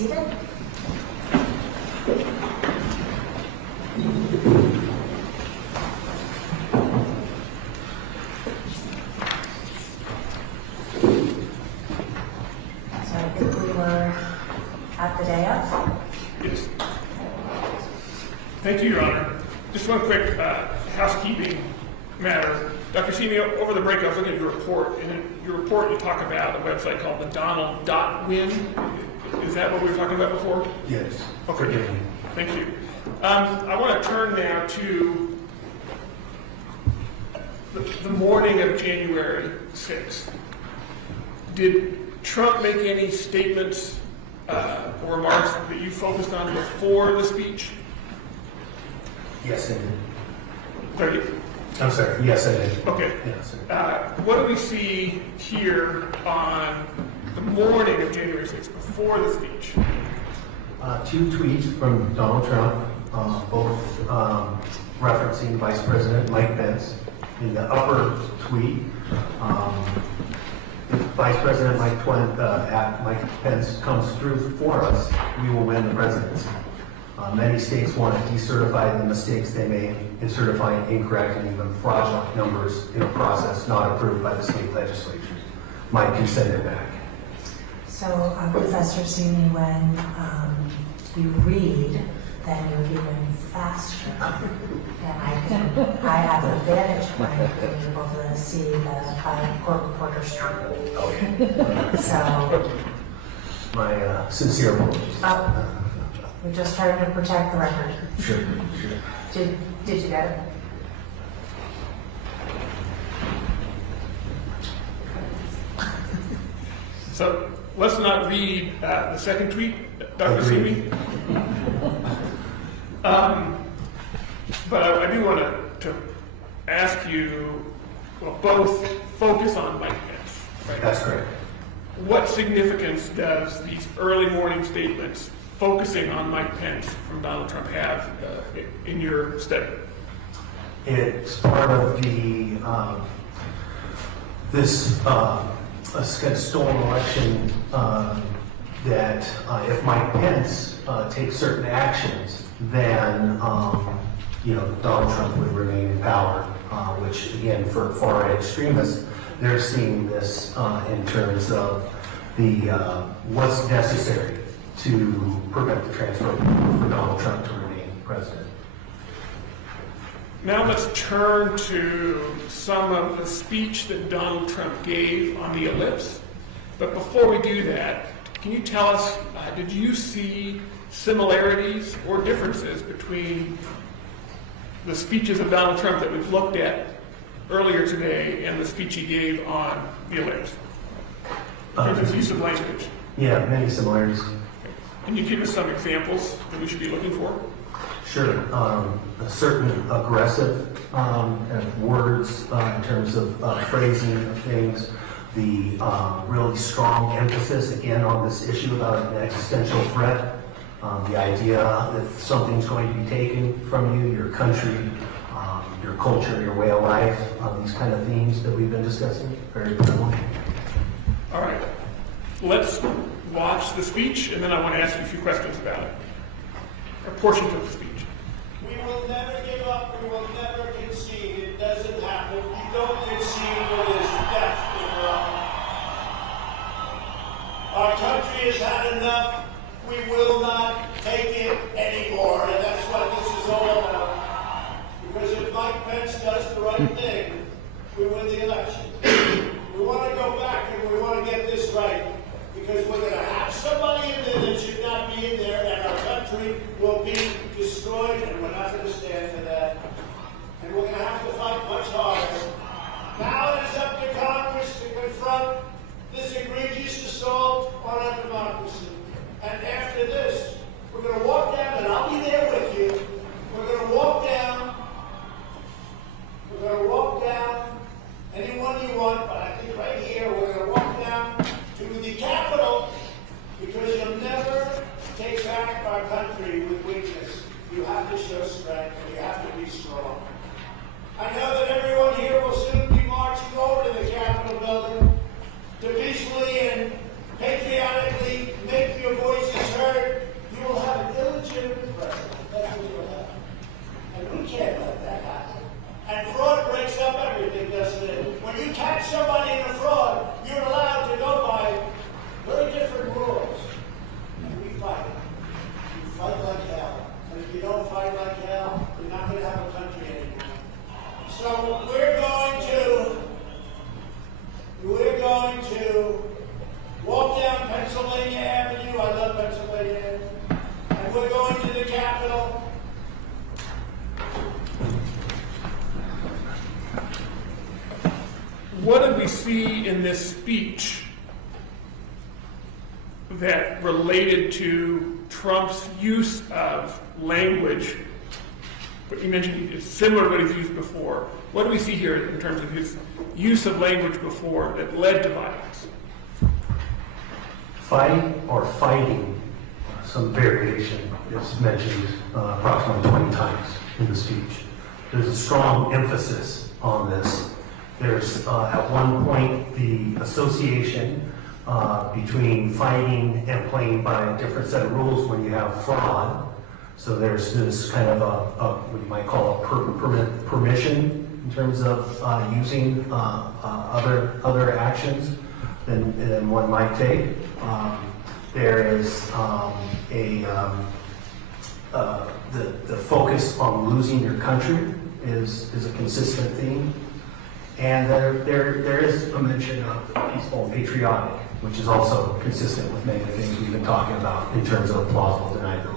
seated. So I think we were at the day of. Yes. Thank you, Your Honor. Just one quick housekeeping matter. Dr. Simi, over the break I was looking at your report, and in your report you talk about a website called the Donald.win. Is that what we were talking about before? Yes. Okay. Thank you. I want to turn now to the morning of January 6th. Did Trump make any statements or remarks that you focused on before the speech? Yes, I did. Sorry. I'm sorry. Yes, I did. Okay. Yes, What do we see here on the morning of January 6th, before the speech? Two tweets from Donald Trump, both referencing Vice President Mike Pence. In the upper tweet, if Vice President Mike Pence comes through for us, we will win the presidency. Many states want to decertify the mistakes they made in certifying incorrect and even fraudulent numbers in a process not approved by the state legislatures. Mike can send it back. So, Professor Simi, when you read, then you're even faster. And I have the advantage of being able to see the court reporter struggle. Okay. So, My sincere apologies. we're just trying to protect the record. Sure. Did you get it? So let's not read the second tweet, Dr. Simi. But I do want to ask you, well, both focus on Mike Pence, right? That's correct. What significance does these early morning statements focusing on Mike Pence from Donald Trump have in your study? It's part of the this stolen election that if Mike Pence takes certain actions, then Donald Trump would remain in power. Which again, for far-right extremists, they're seeing this in terms of the what's necessary to prevent the transfer for Donald Trump to remain president. Now let's turn to some of the speech that Donald Trump gave on the ellipse. But before we do that, can you tell us, did you see similarities or differences between the speeches of Donald Trump that we've looked at earlier today and the speech he gave on the ellipse? In terms of use of language. Yeah, many similarities. Can you give us some examples that we should be looking for? Sure. A certain aggressive words in terms of phrasing of things. The really strong emphasis, again, on this issue about an existential threat. The idea that something's going to be taken from you, your country, your culture, your way of life, these kind of themes that we've been discussing. Very prevalent. All right. Let's watch the speech, and then I want to ask you a few questions about it. Or portions of the speech. We will never give up. We will never concede. It doesn't happen. You don't concede when there's death involved. Our country has had enough. We will not take it anymore. And that's what this is all about. Because if Mike Pence does the right thing, we win the election. We want to go back and we want to get this right. Because we're going to have somebody in there that should not be in there, and our country will be destroyed, and we're not going to stand for that. And we're going to have to fight much harder. Now it is up to Congress to confront this egregious assault on our democracy. And after this, we're going to walk down, and I'll be there with you. We're going to walk down. We're going to walk down anyone you want, but I think right here, we're going to walk down to the Capitol, because you'll never take back our country with weakness. You have to show strength, and you have to be strong. I know that everyone here will soon be marching over to the Capitol building to peacefully and patriotically make your voices heard what did we see in this speech that related to Trump's use of language? But you mentioned it's similar to what he's used before. What do we see here in terms of his use of language before that led to violence? Fight or fighting, some variation is mentioned approximately 20 times in the speech. There's a strong emphasis on this. There's at one point the association between fighting and playing by a different set of rules when you have fraud. So there's this kind of what you might call a permission in terms of using other actions than one might take. There is the focus on losing your country is a consistent theme. And there is a mention of peaceful and patriotic, which is also consistent with many of the things we've been talking about in terms of plausible deniability.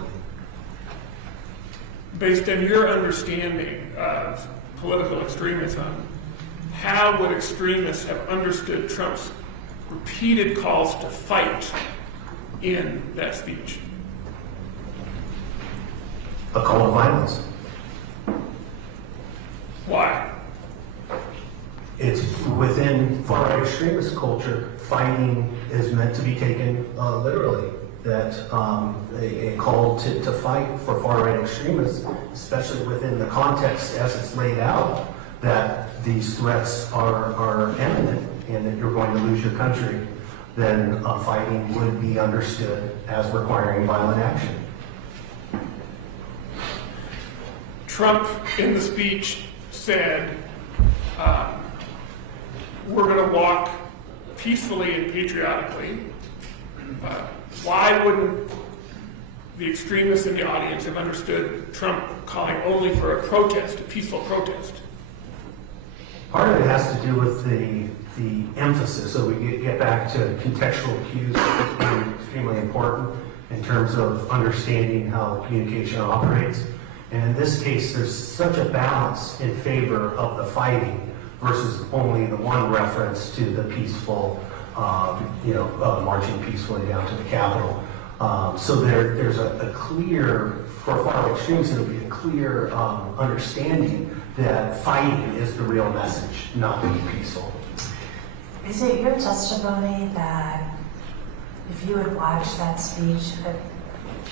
Based on your understanding of political extremism, how would extremists have understood Trump's repeated calls to fight in that speech? A call of violence. Why? It's within far-right extremist culture, fighting is meant to be taken literally. That a call to fight for far-right extremists, especially within the context as it's laid out, that these threats are imminent and that you're going to lose your country, then fighting would be understood as requiring violent action. Trump, in the speech, said, we're going to walk peacefully and patriotically. Why wouldn't the extremists in the audience have understood Trump calling only for a protest, a peaceful protest? Part of it has to do with the emphasis. So we get back to contextual cues as being extremely important in terms of understanding how communication operates. And in this case, there's such a balance in favor of the fighting versus only the one reference to the peaceful, marching peacefully down to the Capitol. So there's a clear, for far-right extremists, it'll be a clear understanding that fighting is the real message, not being peaceful. Is it your testimony that if you had watched that speech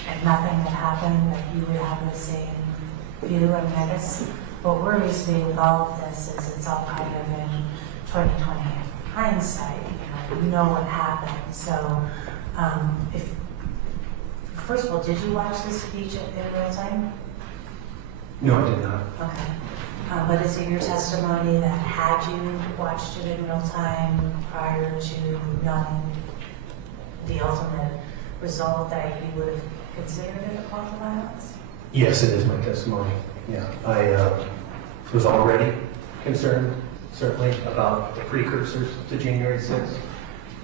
and nothing had happened, that you would have the same view? I mean, I guess what worries me with all of this is it's all kind of in 2020 hindsight. You know what happened. So, first of all, did you watch this speech in real time? No, I did not. Okay. But is it your testimony that had you watched it in real time prior to knowing the ultimate result, that you would have considered it a call for violence? Yes, it is my testimony. Yeah, I was already concerned, certainly, about the precursors to January 6th.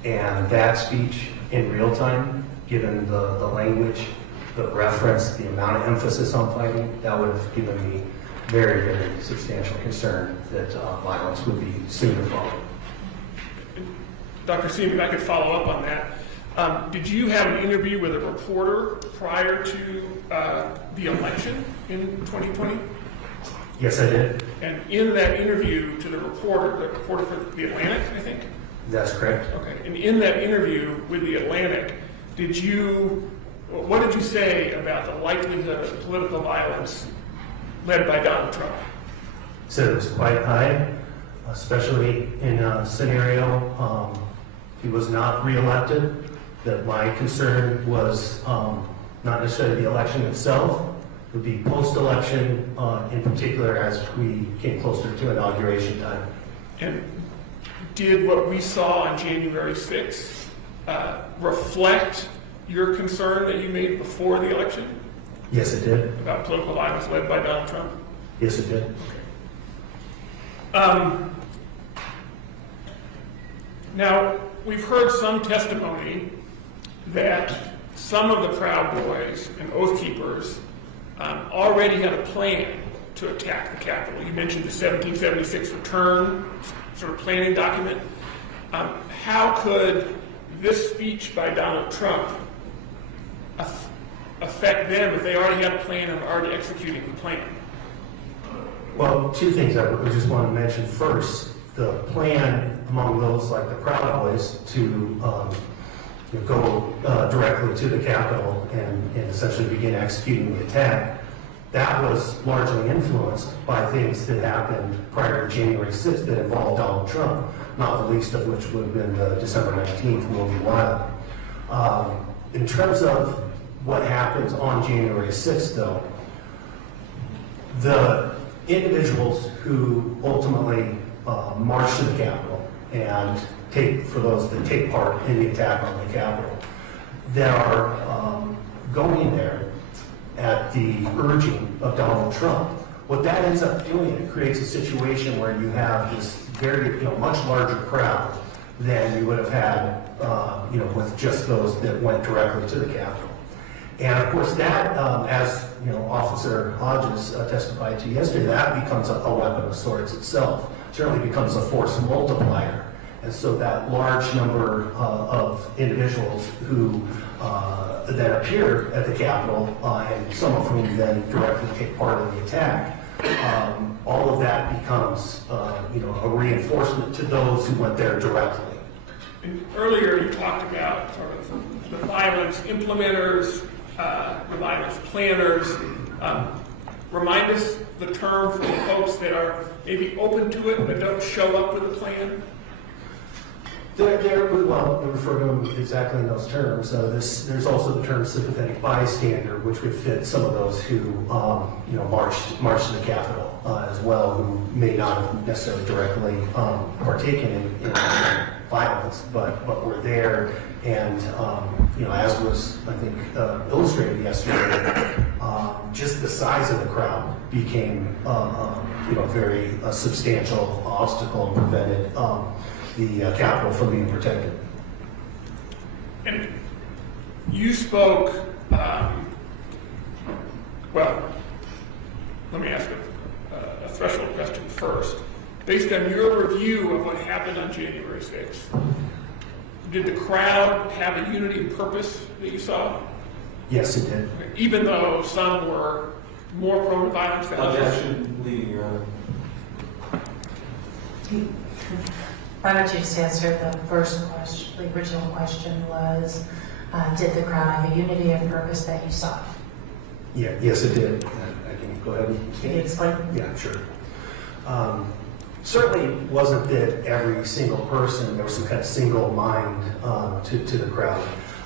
And that speech in real time, given the language, the reference, the amount of emphasis on fighting, that would have given me very, very substantial concern that violence would be soon to follow. Dr. Simi, if I could follow up on that. Did you have an interview with a reporter prior to the election in 2020? Yes, I did. And in that interview to the reporter for The Atlantic, I think? That's correct. Okay. And in that interview with The Atlantic, what did you say about the likelihood of political violence led by Donald Trump? Said it was quite high, especially in a scenario if he was not reelected. That my concern was not necessarily the election itself, it would be post-election, in particular as we came closer to inauguration time. And did what we saw on January 6th reflect your concern that you made before the election? Yes, it did. About political violence led by Donald Trump? Yes, it did. Now, we've heard some testimony that some of the Proud Boys and Oath Keepers already had a plan to attack the Capitol? You mentioned the 1776 return, sort of planning document. How could this speech by Donald Trump affect them if they already had a plan and are already executing the plan? Well, two things I just want to mention. First, the plan among those like the Proud Boys to go directly to the Capitol and essentially begin executing the attack, that was largely influenced by things that happened prior to January 6th that involved Donald Trump, not the least of which would have been the December 19th will be wild. In terms of what happens on January 6th, though, the individuals who ultimately march to the Capitol and for those that take part in the attack on the Capitol, that are going there at the urging of Donald Trump. What that ends up doing, it creates a situation where you have this very, much larger crowd than you would have had, with just those that went directly to the Capitol. And of course, that, as Officer Hodges testified to yesterday, that becomes a weapon of sorts itself. Certainly becomes a force multiplier. And so that large number of individuals who then appear at the Capitol, and some of whom then directly take part in the attack, all of that becomes, a reinforcement to those who went there directly. And earlier you talked about sort of the violence implementers, the violence planners. Remind us the term for the folks that are maybe open to it but don't show up with a plan. They're refer to them exactly in those terms. There's also the term sympathetic bystander, which would fit some of those who, marched to the Capitol as well, who may not have necessarily directly partaken in violence, but were there. And, as was, I think, illustrated yesterday, just the size of the crowd became, very substantial obstacle and prevented the Capitol from being protected. And you spoke, well, let me ask a threshold question first. Based on your review of what happened on January 6th, did the crowd have a unity of purpose that you saw? Yes, it did. Even though some were more prone to violence than others? Objection, leading your honor. Why don't you just answer the first question? The original question was, did the crowd have a unity of purpose that you saw? Yeah, yes, it did. I can go ahead and Can you explain? Yeah, sure. Certainly wasn't that every single person, there was some kind of single mind to the crowd.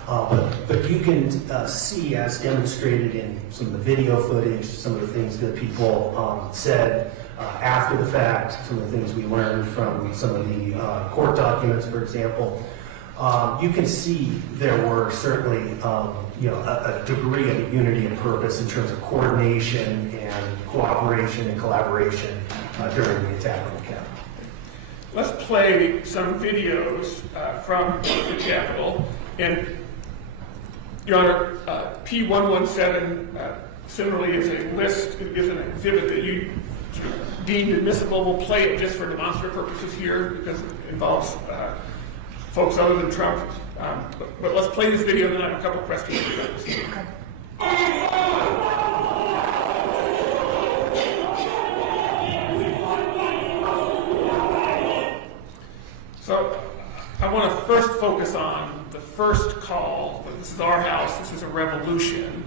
But you can see, as demonstrated in some of the video footage, some of the things that people said after the fact, some of the things we learned from some of the court documents, for example, you can see there were certainly a degree of unity of purpose in terms of coordination and cooperation and collaboration during the attack on the Capitol. Let's play some videos from the Capitol. And, Your Honor, P117 similarly is a list, is an exhibit that you deemed admissible. We'll play it just for demonstrative purposes here because it involves folks other than Trump. But let's play this video, and then I have a couple questions for you. So I want to first focus on the first call. This is our house. This is a revolution.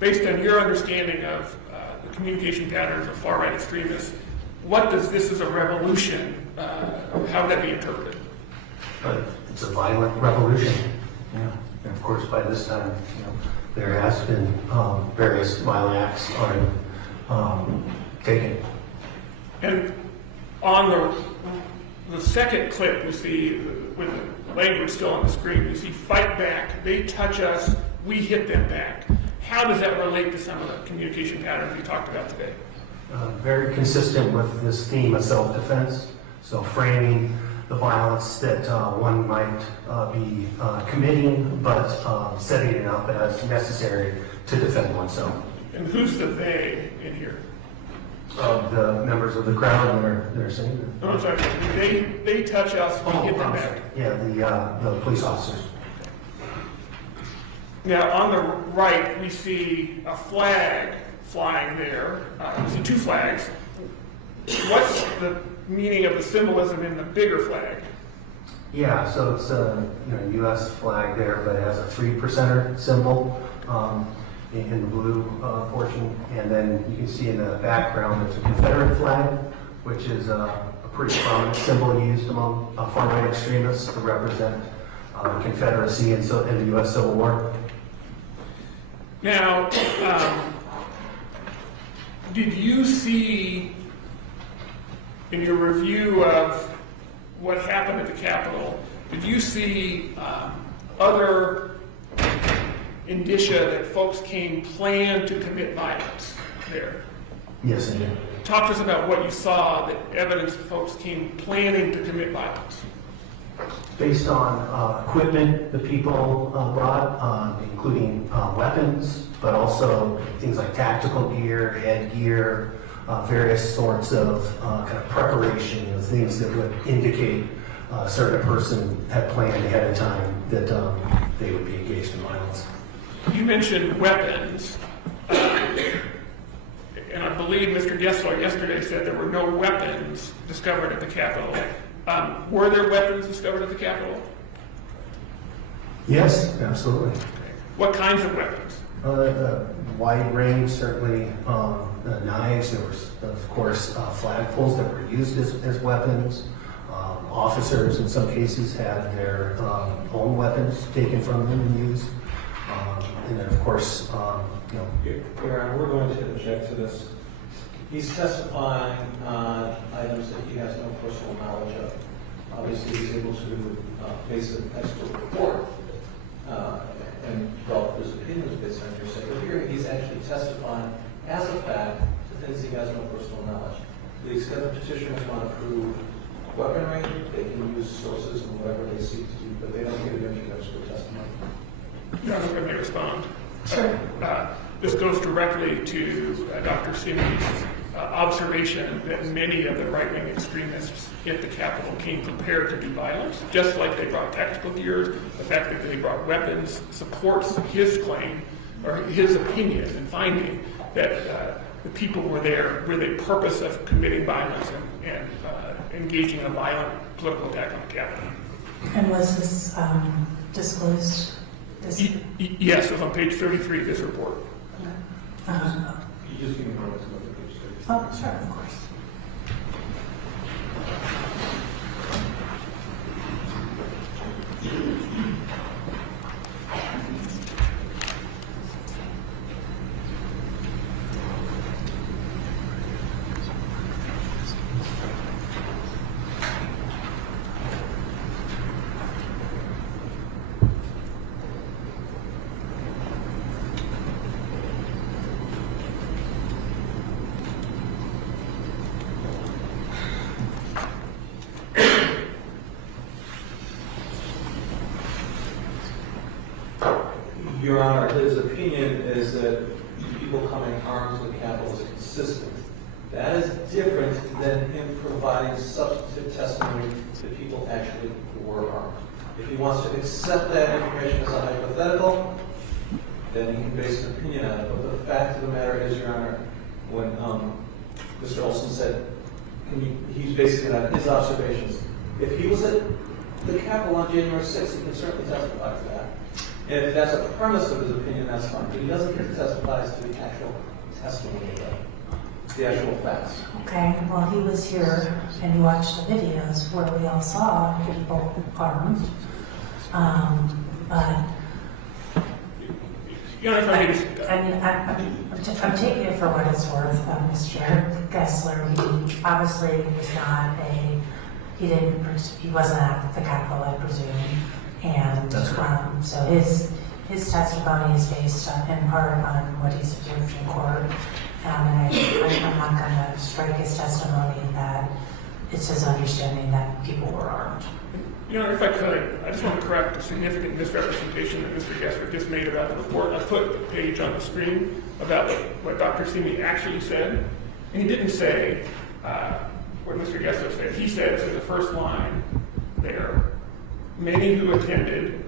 Based on your understanding of the communication patterns of far-right extremists, what does this as a revolution, how would that be interpreted? It's a violent revolution. Yeah. And of course, by this time, there has been various violent acts taken. And on the second clip, you see, with the language still on the screen, you see fight back, they touch us, we hit them back. How does that relate to some of the communication patterns you talked about today? Very consistent with this theme of self-defense. So framing the violence that one might be committing, but setting it up as necessary to defend oneself. And who's the they in here? of the members of the crowd that are saying that. No, I'm sorry. They touch us, we hit them back. Yeah, the police officers. Now, on the right, we see a flag flying there. We see two flags. What's the meaning of the symbolism in the bigger flag? Yeah, so it's a U.S. flag there, but it has a 3%er symbol in the blue portion. And then you can see in the background there's a Confederate flag, which is a pretty prominent symbol used among far-right extremists to represent the Confederacy in the U.S. Civil War. Now, did you see in your review of what happened at the Capitol, did you see other indicia that folks came planned to commit violence there? Yes, I did. Talk to us about what you saw that evidence that folks came planning to commit violence. Based on equipment the people brought, including weapons, but also things like tactical gear, headgear, various sorts of kind of preparation of things that would indicate a certain person had planned ahead of time that they would be engaged in violence. You mentioned weapons, and I believe Mr. Gessler yesterday said there were no weapons discovered at the Capitol. Were there weapons discovered at the Capitol? Yes, absolutely. What kinds of weapons? Wide range, certainly knives. There was, of course, flagpoles that were used as weapons. Officers, in some cases, had their own weapons taken from them and used. And then, of course, Your Honor, we're going to object to this. He's testifying on items that he has no personal knowledge of. Obviously, he's able to base an expert report and develop his opinions based on your say. But here, he's actually testifying as a fact to things he has no personal knowledge. To the extent that petitioners want to prove weaponry, they can use sources and whatever they seek to do, but they don't give any expert testimony. Your Honor, if I may respond. Sure. This goes directly to Dr. Simi's observation that many of the right-wing extremists at the Capitol came prepared to do violence, just like they brought tactical gear. The fact that they brought weapons supports his claim or his opinion and finding that the people were there with a purpose of committing violence and engaging in a violent political attack on the Capitol. And was this disclosed? Yes, it was on page 33 of this report. You just give me one of the page 33. Oh, sure, of course. Your Honor, his opinion is that people coming armed to the Capitol is consistent. That is different than him providing substantive testimony that people actually were armed. If he wants to accept that information as a hypothetical, then he can base an opinion on it. But the fact of the matter is, Your Honor, when Mr. Olson said, he's basing it on his observations. If he was at the Capitol on January 6th, he can certainly testify to that. And if that's a premise of his opinion, that's fine. But he doesn't get to testify as to the actual testimony of that, the actual facts. Okay, well, he was here and he watched the videos where we all saw people armed. But Your Honor, if I may just, I mean, I'm taking it for what it's worth. Mr. Gessler, he obviously was not he wasn't at the Capitol, I presume. And so his testimony is based in part on what he's observed in court. And I'm not going to strike his testimony that it's his understanding that people were armed. Your Honor, if I could, I just want to correct a significant misrepresentation that Mr. Gessler just made about the report. I put the page on the screen about what Dr. Simi actually said. And he didn't say what Mr. Gessler said. He said in the first line there, many who attended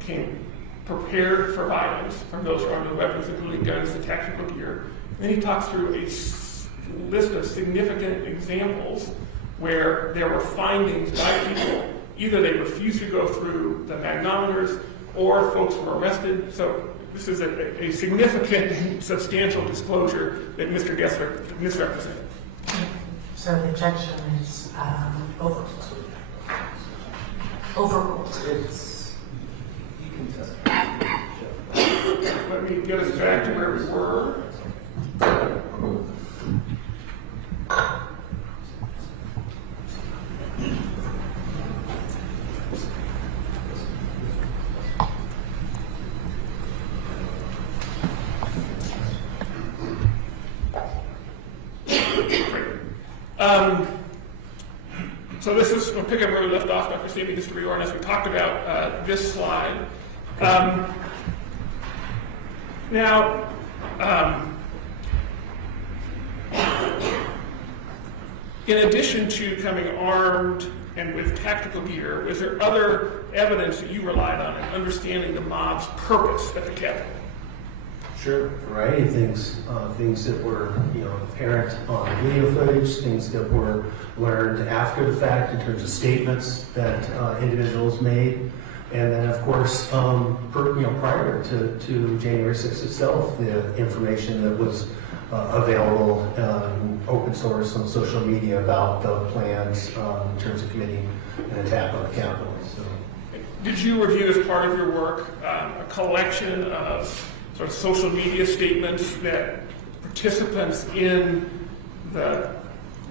came prepared for violence from those armed with weapons, including guns and tactical gear. And then he talks through a list of significant examples where there were findings by people. Either they refused to go through the magnometers or folks were arrested. So this is a significant and substantial disclosure that Mr. Gessler misrepresented. So the objection is overruled. Overruled. You can testify. Let me get us back to where we were. So this is, we'll pick up where we left off, Dr. Simi, just to reorganize. We talked about this slide. Now, in addition to coming armed and with tactical gear, was there other evidence that you relied on in understanding the mob's purpose at the Capitol? Sure, a variety of things, things that were, apparent on video footage, things that were learned after the fact in terms of statements that individuals made, and then of course, prior to January 6th itself, the information that was available in open source on social media about the plans in terms of committing an attack on the Capitol. So, did you review as part of your work a collection of sort of social media statements that participants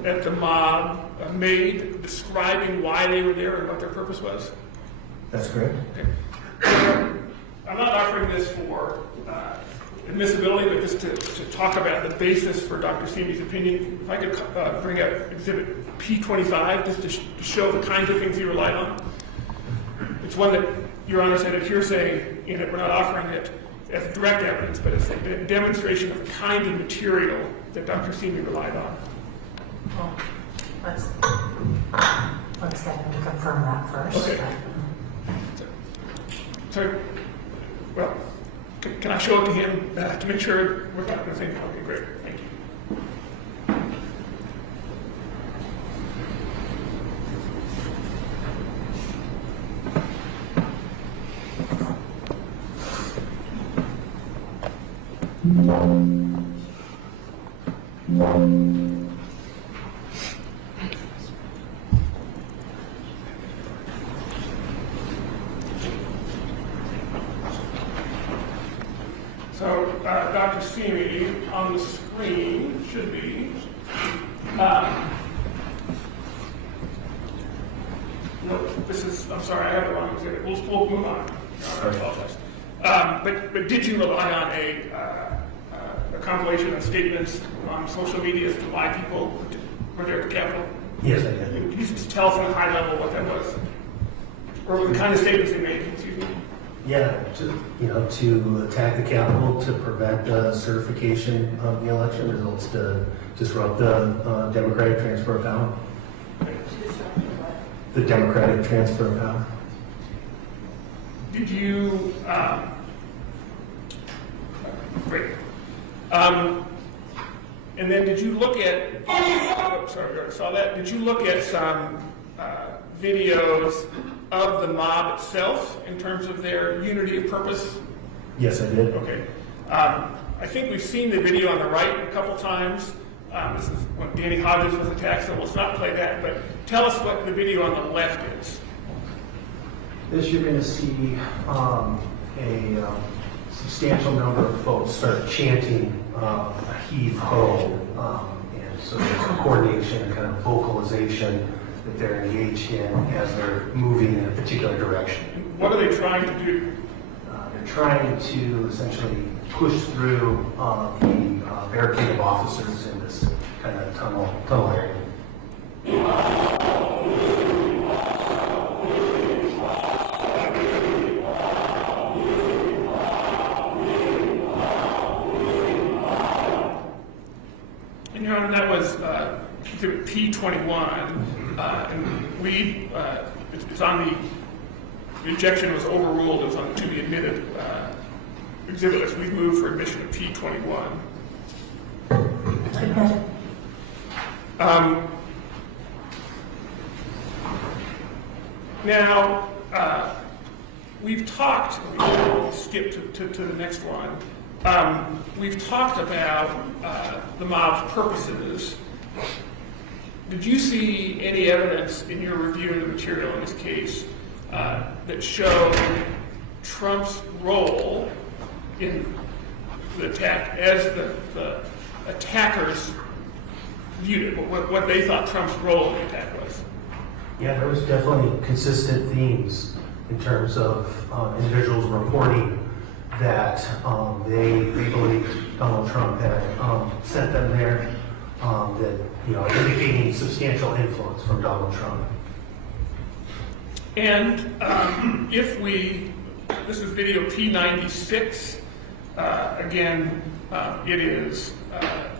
at the mob made describing why they were there and what their purpose was? that's correct. Okay. I'm not offering this for admissibility, but just to talk about the basis for Dr. Simi's opinion. If I could bring up Exhibit P25 just to show the kinds of things he relied on. It's one that Your Honor said a hearsay in it. We're not offering it as direct evidence, but it's a demonstration of the kind of material that Dr. Simi relied on. Well, let's get him to confirm that first. Okay. So, well, can I show it to him to make sure we're talking the same thing? Okay, great. Thank you. So, Dr. Simi, on the screen should be. No, this is, I'm sorry, I have the wrong exhibit. We'll move on. I apologize. But did you rely on a compilation of statements on social media as to why people were there at the Capitol? Yes, I did. Can you just tell us on a high level what that was? Or the kind of statements they made? Excuse me. Yeah, to attack the Capitol to prevent the certification of the election results, to disrupt the democratic transfer of power. The democratic transfer of power. Did you, great. And then did you look at, oh, sorry, you already saw that. Did you look at some videos of the mob itself in terms of their unity of purpose? Yes, I did. Okay. I think we've seen the video on the right a couple times. This is when Danny Hodges was attacked, so let's not play that, but tell us what the video on the left is. This you're going to see a substantial number of folks start chanting heave ho, and so there's a coordination and kind of vocalization that they're engaged in as they're moving in a particular direction. What are they trying to do? They're trying to essentially push through the barricade of officers in this kind of tunnel area. And Your Honor, that was P21, and we, it's on the rejection was overruled. It was on the to be admitted exhibit list. We've moved for admission of P21. Now, we've talked, we'll skip to the next one. We've talked about the mob's purposes. Did you see any evidence in your review of the material in this case that showed Trump's role in the attack as the attackers viewed it, what they thought Trump's role in the attack was? Yeah, there was definitely consistent themes in terms of individuals reporting that they believed Donald Trump had sent them there, that, indicating substantial influence from Donald Trump. And this is video P96. Again, it is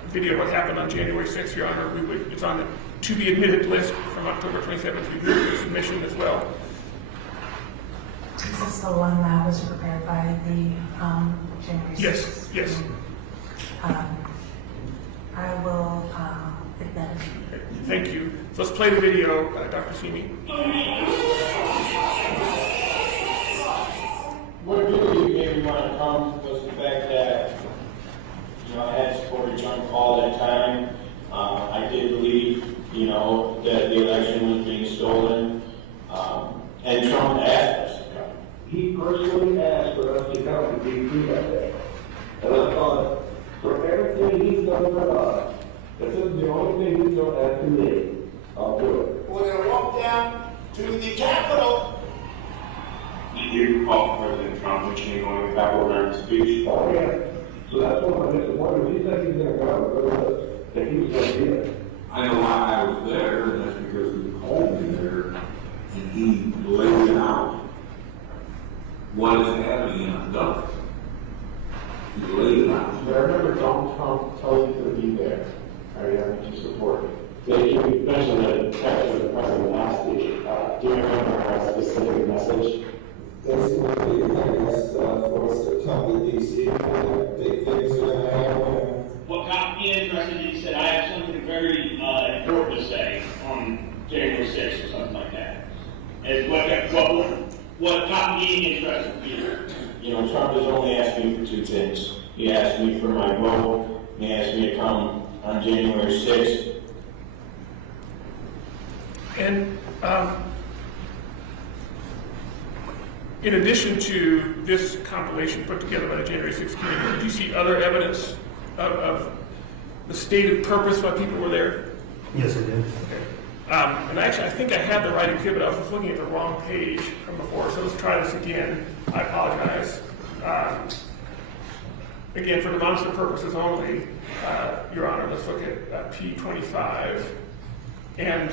video of what happened on January 6th, Your Honor. It's on the to be admitted list from October 27th. We moved the submission as well. Is this the one that was prepared by the January 6th? Yes, yes. I will admit it. Thank you. So let's play the video, Dr. Simi. What really made me want to come was the fact that, I had supported Trump all that time. I did believe, that the election was being stolen. And Trump asked us to come. He personally asked for us to come to D.C. that day. And I thought, for everything he's done for us, this is the only thing he's going to ask me. I'll do it. We're going to walk down to the Capitol. Did you call President Trump when he going to Capitol during the speech? Oh, yeah. So that's what I'm disappointed. He said he's going to come, that he was going to be there. I know why I was there, and that's because he called me there, and he laid it out. What is happening in a duck? He laid it out. I remember Donald Trump telling you to be there. Are you having to support it? Did you mention the text of the president last week? Do you remember a specific message? Basically, I guess, for us to come to D.C. and big things are going to happen. What got me interested, he said, I have something very important to say on January 6th or something like that. Is what got me interested here. Trump has only asked me for two things. He asked me for my vote, and he asked me to come on January 6th. And in addition to this compilation put together by the January 6th committee, did you see other evidence of the stated purpose why people were there? Yes, I did. Okay. And actually, I think I had the right exhibit. I was just looking at the wrong page from before, so let's try this again. I apologize. Again, for demonstrative purposes only, Your Honor, let's look at P25. And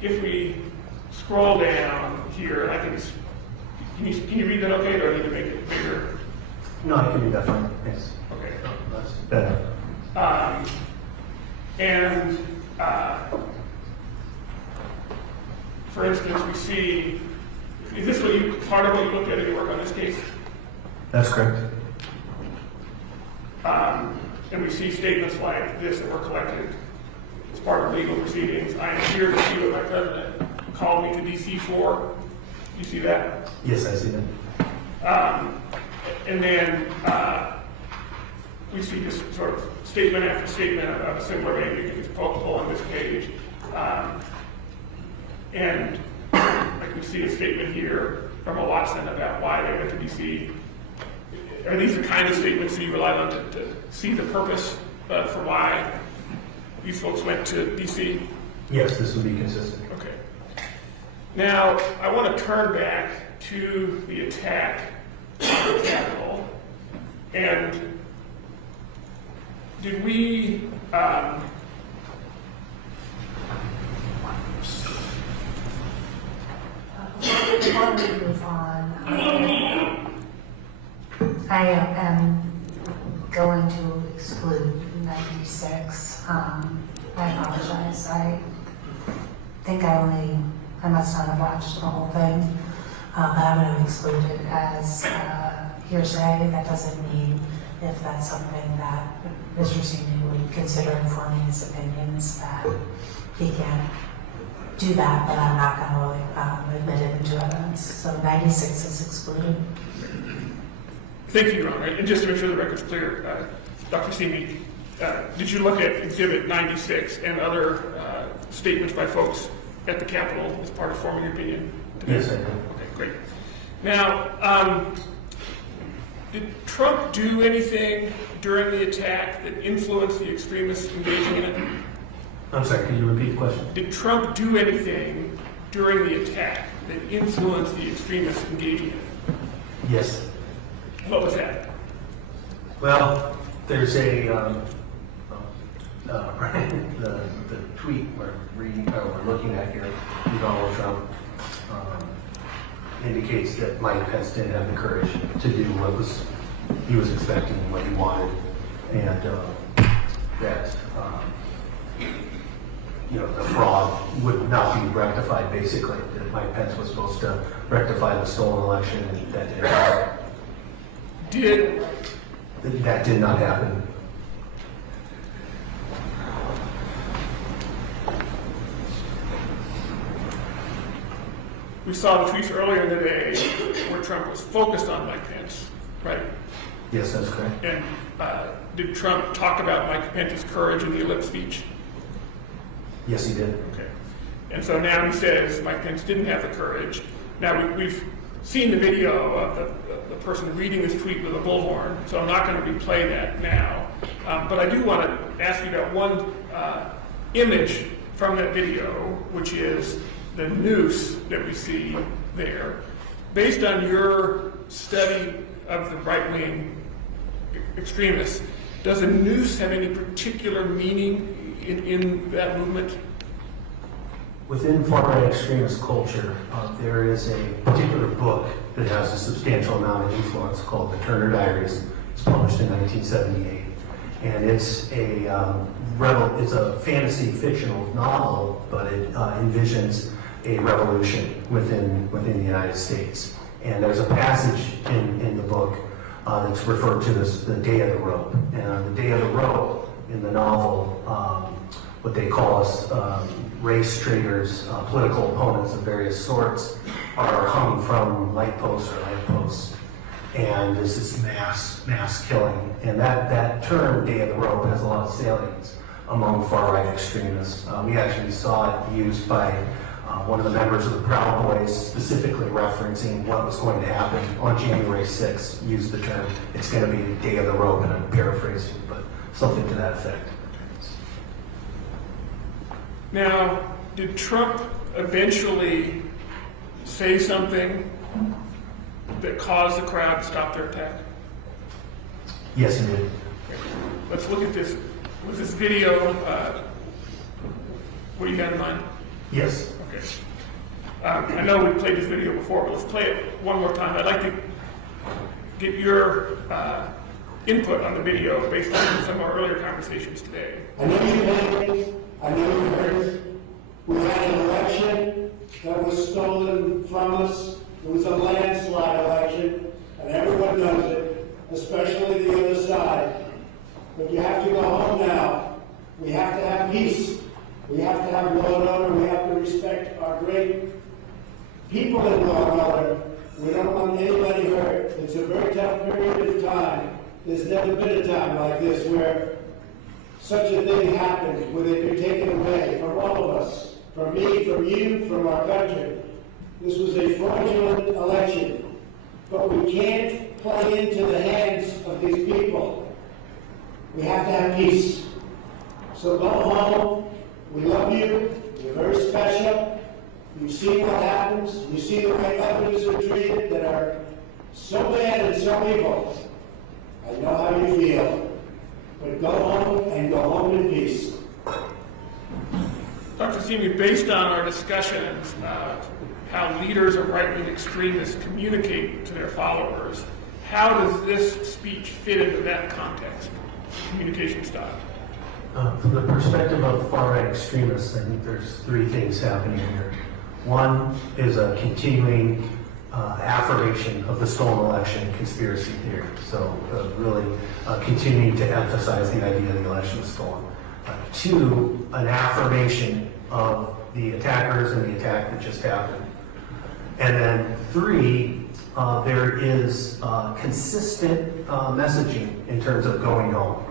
if we scroll down here, can you read that okay, or do I need to make it bigger? No, I can do that fine. Thanks. Okay. That's better. For instance, we see, is this part of what you looked at in your work on this case? That's correct. And we see statements like this that were collected as part of legal proceedings. I am here to see what my president called me to D.C. for. You see that? Yes, I see that. And then we see just sort of statement after statement of a similar name. You can just pull on this page. And like we see a statement here from a Watson about why they went to D.C. Are these the kind of statements that you rely on to see the purpose for why these folks went to D.C.? Yes, this would be consistent. Okay. Now, I want to turn back to the attack on the Capitol. And did we... Before we move on, I am going to explain apologize. I think I must not have watched the whole thing. I'm going to exclude it as hearsay. That doesn't mean if that's something that Mr. Simi would consider informing his opinions, that he can do that, but I'm not going to admit it into evidence. So 96 is excluded. Thank you, Your Honor. And just to make sure the record's clear, Dr. Simi, did you look at Exhibit 96 and other statements by folks at the Capitol as part of forming your opinion today? Yes, I did. Okay, great. Now, did Trump do anything during the attack that influenced the extremists engaging in it? I'm sorry, can you repeat the question? Did Trump do anything during the attack that influenced the extremists engaging in it? Yes. What was that? Well, there's the tweet we're looking at here, Donald Trump indicates that Mike Pence didn't have the courage to do what he was expecting and what he wanted, and that the fraud would not be rectified. Basically, that Mike Pence was supposed to rectify the stolen election, and that didn't happen. That did not happen. We saw the tweets earlier in the day where Trump was focused on Mike Pence, right? Yes, that's correct. And did Trump talk about Mike Pence's courage in the ellipse speech? Yes, he did. Okay. And so now he says Mike Pence didn't have the courage. Now we've seen the video of the person reading this tweet with a bullhorn, so I'm not going to replay that now. But I do want to ask you about one image from that video, which is the noose that we see there. Based on your study of the right-wing extremists, does a noose have any particular meaning in that movement? Within far-right extremist culture, there is a particular book that has a substantial amount of influence called The Turner Diaries. It's published in 1978, and it's a fantasy fictional novel, but it envisions a revolution within the United States. And there's a passage in the book that's referred to as the Day of the Rope. And on the Day of the Rope in the novel, what they call us race traitors, political opponents of various sorts, are hung from light posts or lamp posts. And there's this mass killing. And that term, Day of the Rope, has a lot of salience among far-right extremists. We actually saw it used by one of the members of the Proud Boys, specifically referencing what was going to happen on January 6th, used the term, it's going to be the Day of the Rope, and I'm paraphrasing, but something to that effect. Now, did Trump eventually say something that caused the crowd to stop their attack? Yes, he did. Let's look at this. Was this video, what do you got in mind? Yes. Okay. I know we played this video before, but let's play it one more time. I'd like to get your input on the video based on some of our earlier conversations today. I know you heard, I know you heard. We had an election that was stolen from us. It was a landslide election, and everyone knows it, especially the other side. But you have to go home now. We have to have peace. We have to have law and order. We have to respect our great people in law and order. We don't want anybody hurt. It's a very tough period of time. There's never been a time like this where such a thing happened, where they could take it away from all of us, from me, from you, from our country. This was a fraudulent election, but we can't play into the hands of these people. We have to have peace. So go home. We love you. You're very special. You've seen what happens. You see the way others are treated that are so bad and so evil. I know how you feel. But go home and go home in peace. Dr. Simi, based on our discussions of how leaders of right-wing extremists communicate to their followers, how does this speech fit into that context, communication style? From the perspective of far-right extremists, I think there's three things happening here. One is a continuing affirmation of the stolen election conspiracy theory. So really continuing to emphasize the idea the election was stolen. Two, an affirmation of the attackers and the attack that just happened. And then three, there is consistent messaging in terms of going home.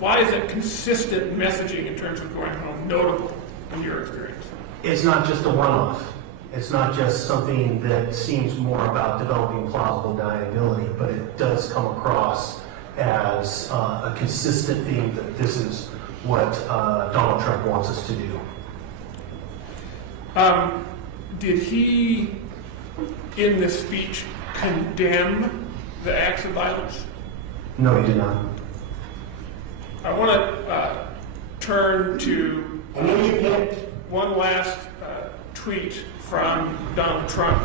Why is it consistent messaging in terms of going home notable in your experience? It's not just a one-off. It's not just something that seems more about developing plausible deniability, but it does come across as a consistent theme that this is what Donald Trump wants us to do. Did he, in this speech, condemn the acts of violence? No, he did not. I want to turn to one last tweet from Donald Trump.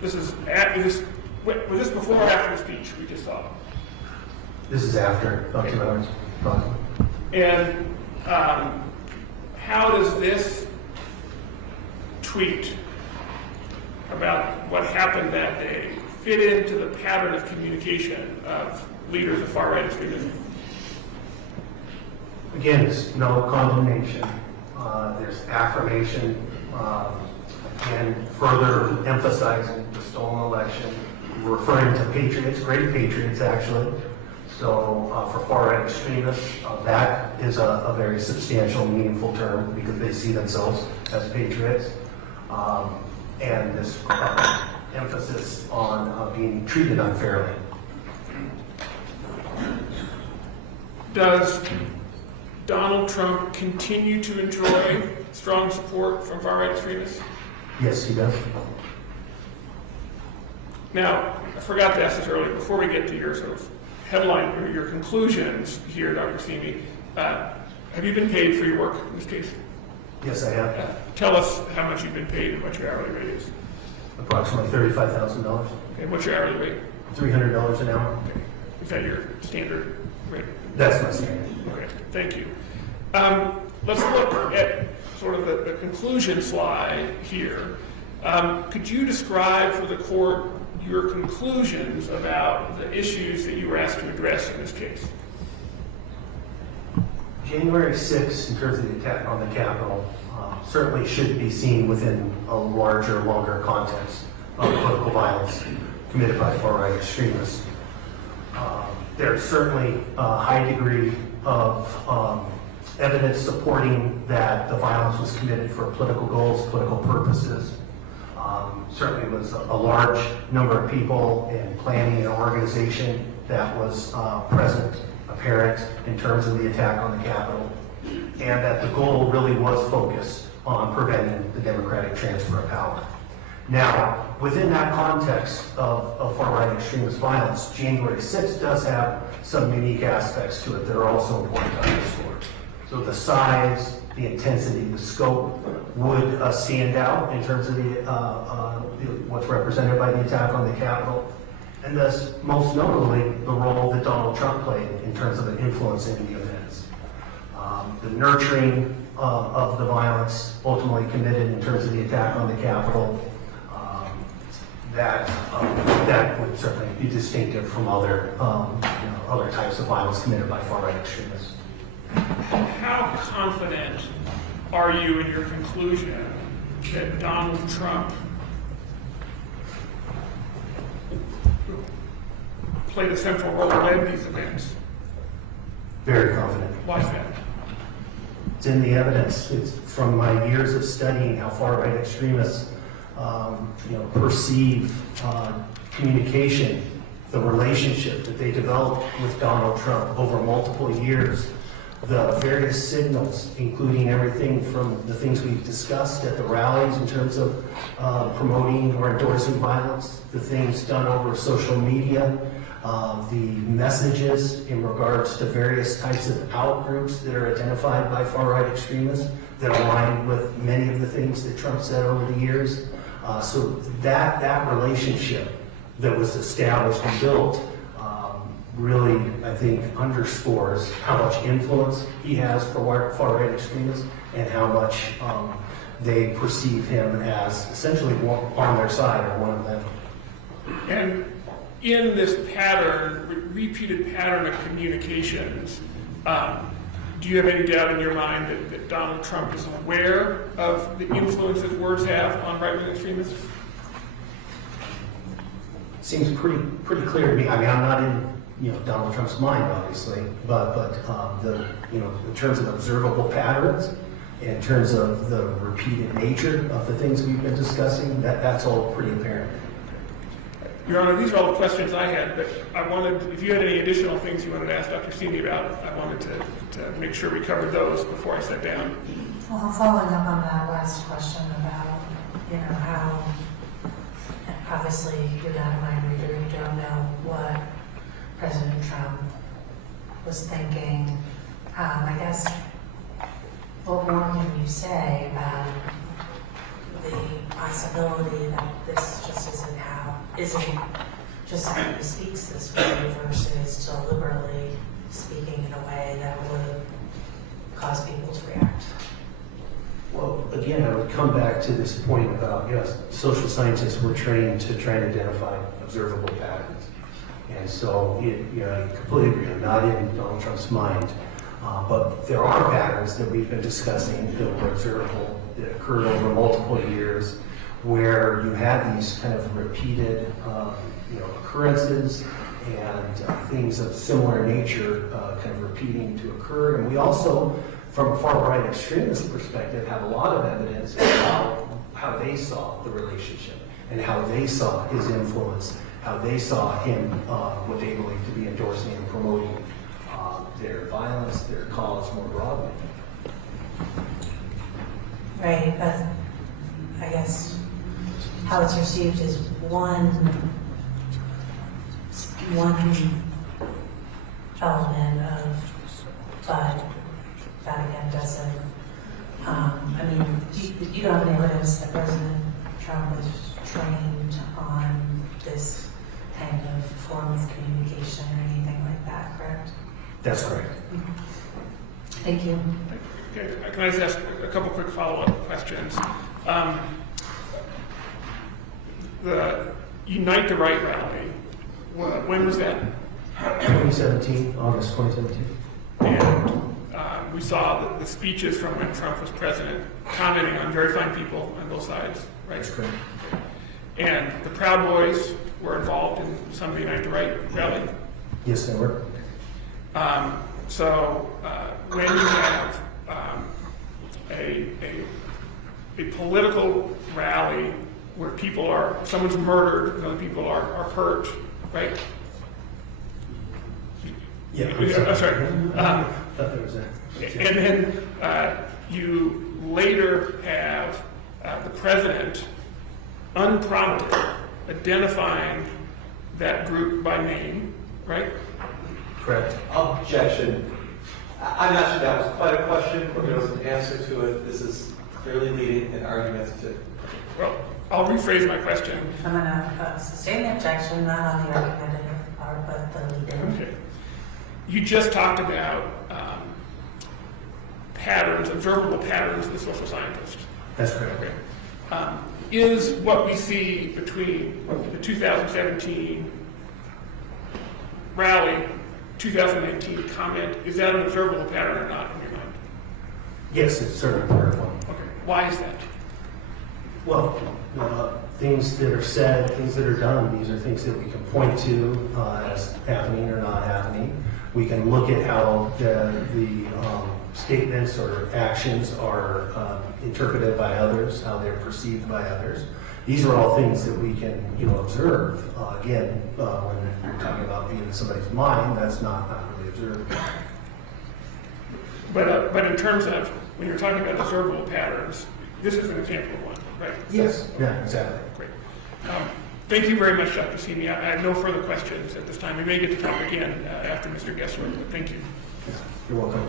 Was this before or after the speech we just saw? This is after about 2 hours. And how does this tweet about what happened that day fit into the pattern of communication of leaders of far-right extremism? Again, it's no condemnation. There's affirmation and further emphasizing the stolen election, referring to patriots, great patriots actually. So for far-right extremists, that is a very substantial, meaningful term because they see themselves as patriots. And this emphasis on being treated unfairly. Does Donald Trump continue to enjoy strong support from far-right extremists? Yes, he does. Now, I forgot to ask this earlier, before we get to your sort of headline or your conclusions here, Dr. Simi, have you been paid for your work in this case? Yes, I have. Tell us how much you've been paid and what your hourly rate is. Approximately $35,000. Okay, what's your hourly rate? $300 an hour. Okay. Is that your standard rate? That's my standard. Okay, thank you. Let's look at sort of the conclusion slide here. Could you describe for the court your conclusions about the issues that you were asked to address in this case? January 6th, in terms of the attack on the Capitol, certainly should be seen within a larger, longer context of political violence committed by far-right extremists. There's certainly a high degree of evidence supporting that the violence was committed for political goals, political purposes. Certainly was a large number of people in planning and organization that was present, apparent in terms of the attack on the Capitol, and that the goal really was focused on preventing the democratic transfer of power. Now, within that context of far-right extremist violence, January 6th does have some unique aspects to it that are also important to underscore. So the size, the intensity, the scope would stand out in terms of what's represented by the attack on the Capitol. And thus, most notably, the role that Donald Trump played in terms of influencing the events. The nurturing of the violence ultimately committed in terms of the attack on the Capitol, that would certainly be distinctive from other types of violence committed by far-right extremists. How confident are you in your conclusion that Donald Trump played a central role in these events? Very confident. Why is that? It's in the evidence. It's from my years of studying how far-right extremists perceive communication, the relationship that they developed with Donald Trump over multiple years, the various signals, including everything from the things we've discussed at the rallies in terms of promoting or endorsing violence, the things done over social media, the messages in regards to various types of outgroups that are identified by far-right extremists that align with many of the things that Trump said over the years. So that relationship that was established and built really, I think, underscores how much influence he has for far-right extremists and how much they perceive him as essentially on their side or one of them. And in this pattern, repeated pattern of communications, do you have any doubt in your mind that Donald Trump is aware of the influence his words have on right-wing extremists? Seems pretty clear to me. I mean, I'm not in Donald Trump's mind, obviously, but the in terms of observable patterns, in terms of the repeated nature of the things we've been discussing, that's all pretty apparent. Your Honor, these are all the questions I had, but I wanted, if you had any additional things you wanted to ask Dr. Simi about, I wanted to make sure we covered those before I sat down. Well, following up on that last question about, how obviously you're not a mind reader, you don't know what President Trump was thinking. I guess, what more can you say about the possibility that this just isn't just how he speaks this way versus deliberately speaking in a way that would cause people to react? Well, again, I would come back to this point about, yes, social scientists were trained to try and identify observable patterns. And so, I completely agree, I'm not in Donald Trump's mind. But there are patterns that we've been discussing that were observable, that occurred over multiple years, where you had these kind of repeated occurrences and things of similar nature kind of repeating to occur. And we also, from a far-right extremist perspective, have a lot of evidence about how they saw the relationship and how they saw his influence, how they saw him, what they believe to be endorsing and promoting their violence, their cause more broadly. Right, but I guess how it's received is one element of, but that again doesn't, you don't have any evidence that President Trump was trained on this kind of form of communication or anything like that, correct? That's correct. Thank you. Okay, can I just ask a couple quick follow-up questions? The Unite the Right rally, when was that? 2017, August 2017. And we saw the speeches from when Trump was president, commenting on very fine people on both sides, right? That's correct. And the Proud Boys were involved in some of the Unite the Right rally. Yes, they were. So when you have a political rally where someone's murdered and other people are hurt, right? Yeah. I'm sorry. I thought there was that. And then you later have the president, unprompted, identifying that group by name, right? Correct. Objection. I'm not sure that was quite a question, but there was an answer to it. This is clearly leading an argument to. Well, I'll rephrase my question. I'm going to sustain the objection, not on the argumentative part, but the leading. Okay. You just talked about patterns, observable patterns of the social scientist. That's correct. Okay. Is what we see between the 2017 rally, 2019 comment, is that an observable pattern or not in your mind? Yes, it's certainly part of one. Okay. Why is that? Well, things that are said, things that are done, these are things that we can point to as happening or not happening. We can look at how the statements or actions are interpreted by others, how they're perceived by others. These are all things that we can, observe. Again, when you're talking about being in somebody's mind, that's not really observed. But in terms of when you're talking about observable patterns, this is an example of one, right? Yes. Yeah, exactly. Great. Thank you very much, Dr. Simi. I have no further questions at this time. We may get to talk again after Mr. Gessler, but thank you. You're welcome.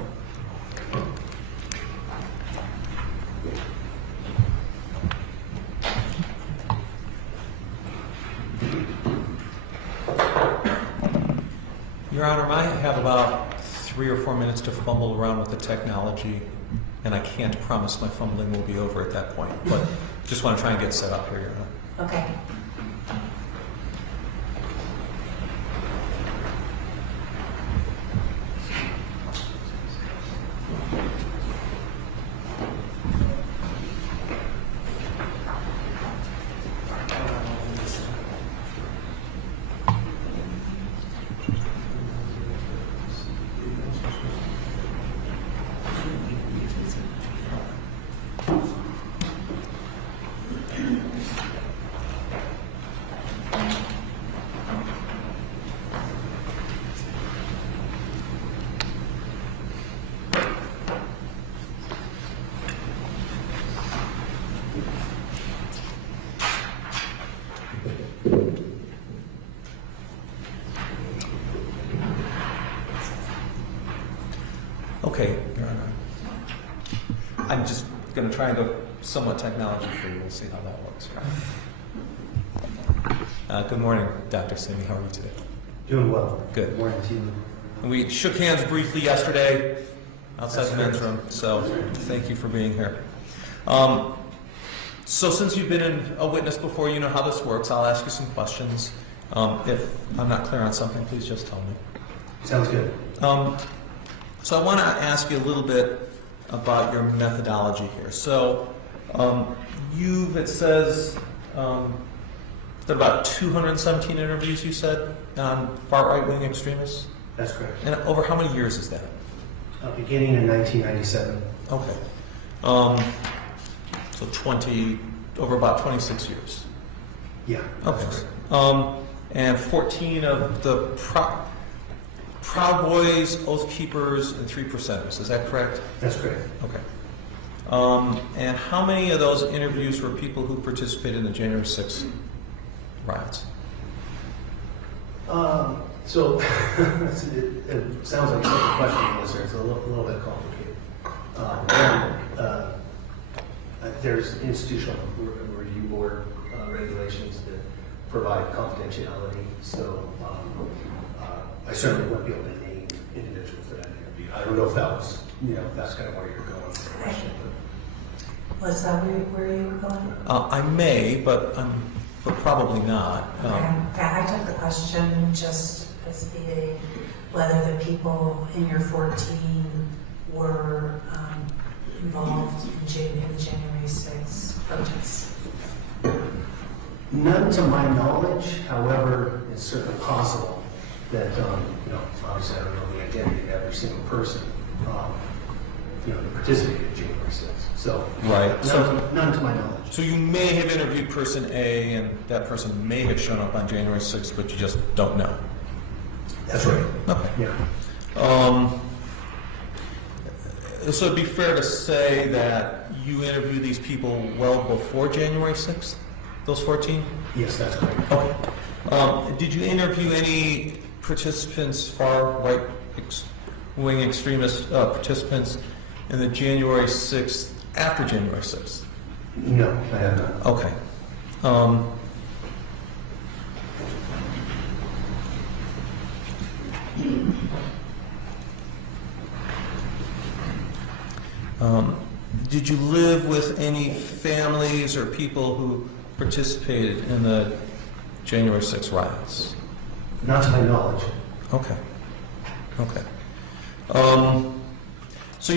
Your Honor, I have about 3 or 4 minutes to fumble around with the technology, and I can't promise my fumbling will be over at that point, but just want to try and get set up here, Your Honor. Okay. Okay, Your Honor. I'm just going to try and go somewhat technology for you. We'll see how that works. Good morning, Dr. Simi. How are you today? Doing well. Good. Good morning to you. We shook hands briefly yesterday outside the men's room, so thank you for being here. So since you've been a witness before, you know how this works. I'll ask you some questions. If I'm not clear on something, please just tell me. Sounds good. So I want to ask you a little bit about your methodology here. So it says that about 217 interviews, you said, on far right-wing extremists? That's correct. And over how many years is that? Beginning in 1997. Okay. So over about 26 years. Yeah. Okay. That's right. And 14 of the Proud Boys, Oath Keepers, and 3 percenters. Is that correct? That's correct. Okay. And how many of those interviews were people who participated in the January 6th riots? So it sounds like a simple question, sir. It's a little bit complicated. There's institutional review board regulations that provide confidentiality. So I certainly wouldn't be able to name individuals that I interviewed. I don't know if that was, if that's kind of where you're going with the question. Was that where you were going? I may, but probably not. Okay. I took the question just as being whether the people in your 14 were involved in the January 6th protests. None to my knowledge. However, it's certainly possible that, obviously I don't know the identity of every single person, that participated in January 6th. So, right. None to my knowledge. So you may have interviewed person A, and that person may have shown up on January 6th, but you just don't know. That's right. Okay. Yeah. So it'd be fair to say that you interviewed these people well before January 6th, those 14? Yes, that's correct. Okay. Did you interview any participants, far right-wing extremist participants in the January 6th, after January 6th? No, I have not. Okay. Did you live with any families or people who participated in the January 6th riots? Not to my knowledge. Okay. Okay. So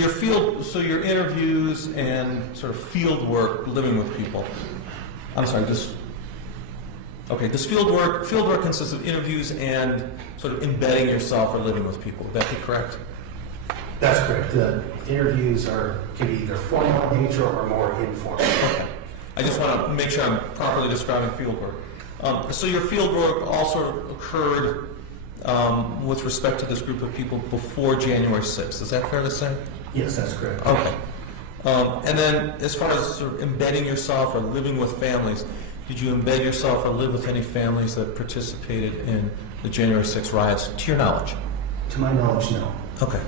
your interviews and sort of field work, living with people. I'm sorry. This field work consists of interviews and sort of embedding yourself or living with people. Would that be correct? That's correct. The interviews can be either formal in nature or more informal. Okay. I just want to make sure I'm properly describing field work. So your field work also occurred with respect to this group of people before January 6th. Is that fair to say? Yes, that's correct. Okay. And then as far as sort of embedding yourself or living with families, did you embed yourself or live with any families that participated in the January 6th riots, to your knowledge? To my knowledge, no. Okay.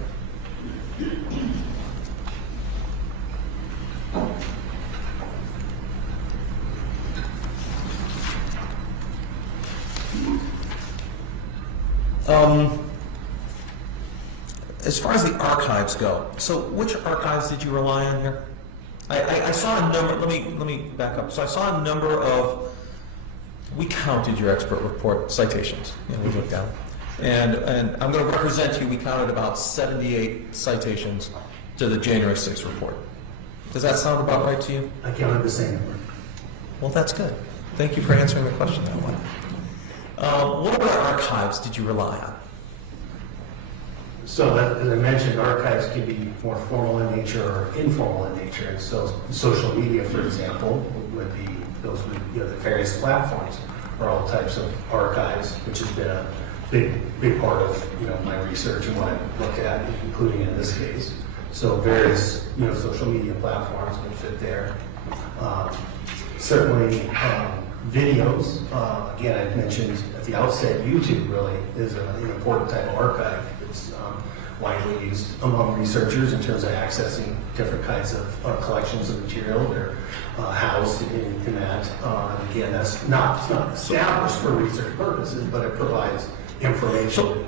as far as the archives go, so which archives did you rely on here? I saw a number, let me back up. So I saw a number of, we counted your expert report citations, we looked at them. And I'm going to represent you, we counted about 78 citations to the January 6th report. Does that sound about right to you? I counted the same number. Well, that's good. Thank you for answering the question that way. What about archives did you rely on? So, as I mentioned, archives can be more formal in nature or informal in nature. And so, social media, for example, would be those the various platforms are all types of archives, which has been a big part of my research and what I've looked at, including in this case. So, various social media platforms would fit there. Certainly, videos. Again, I mentioned at the outset, YouTube really is an important type of archive. It's widely used among researchers in terms of accessing different kinds of collections of material. They're housed in that. Again, it's not established for research purposes, but it provides information.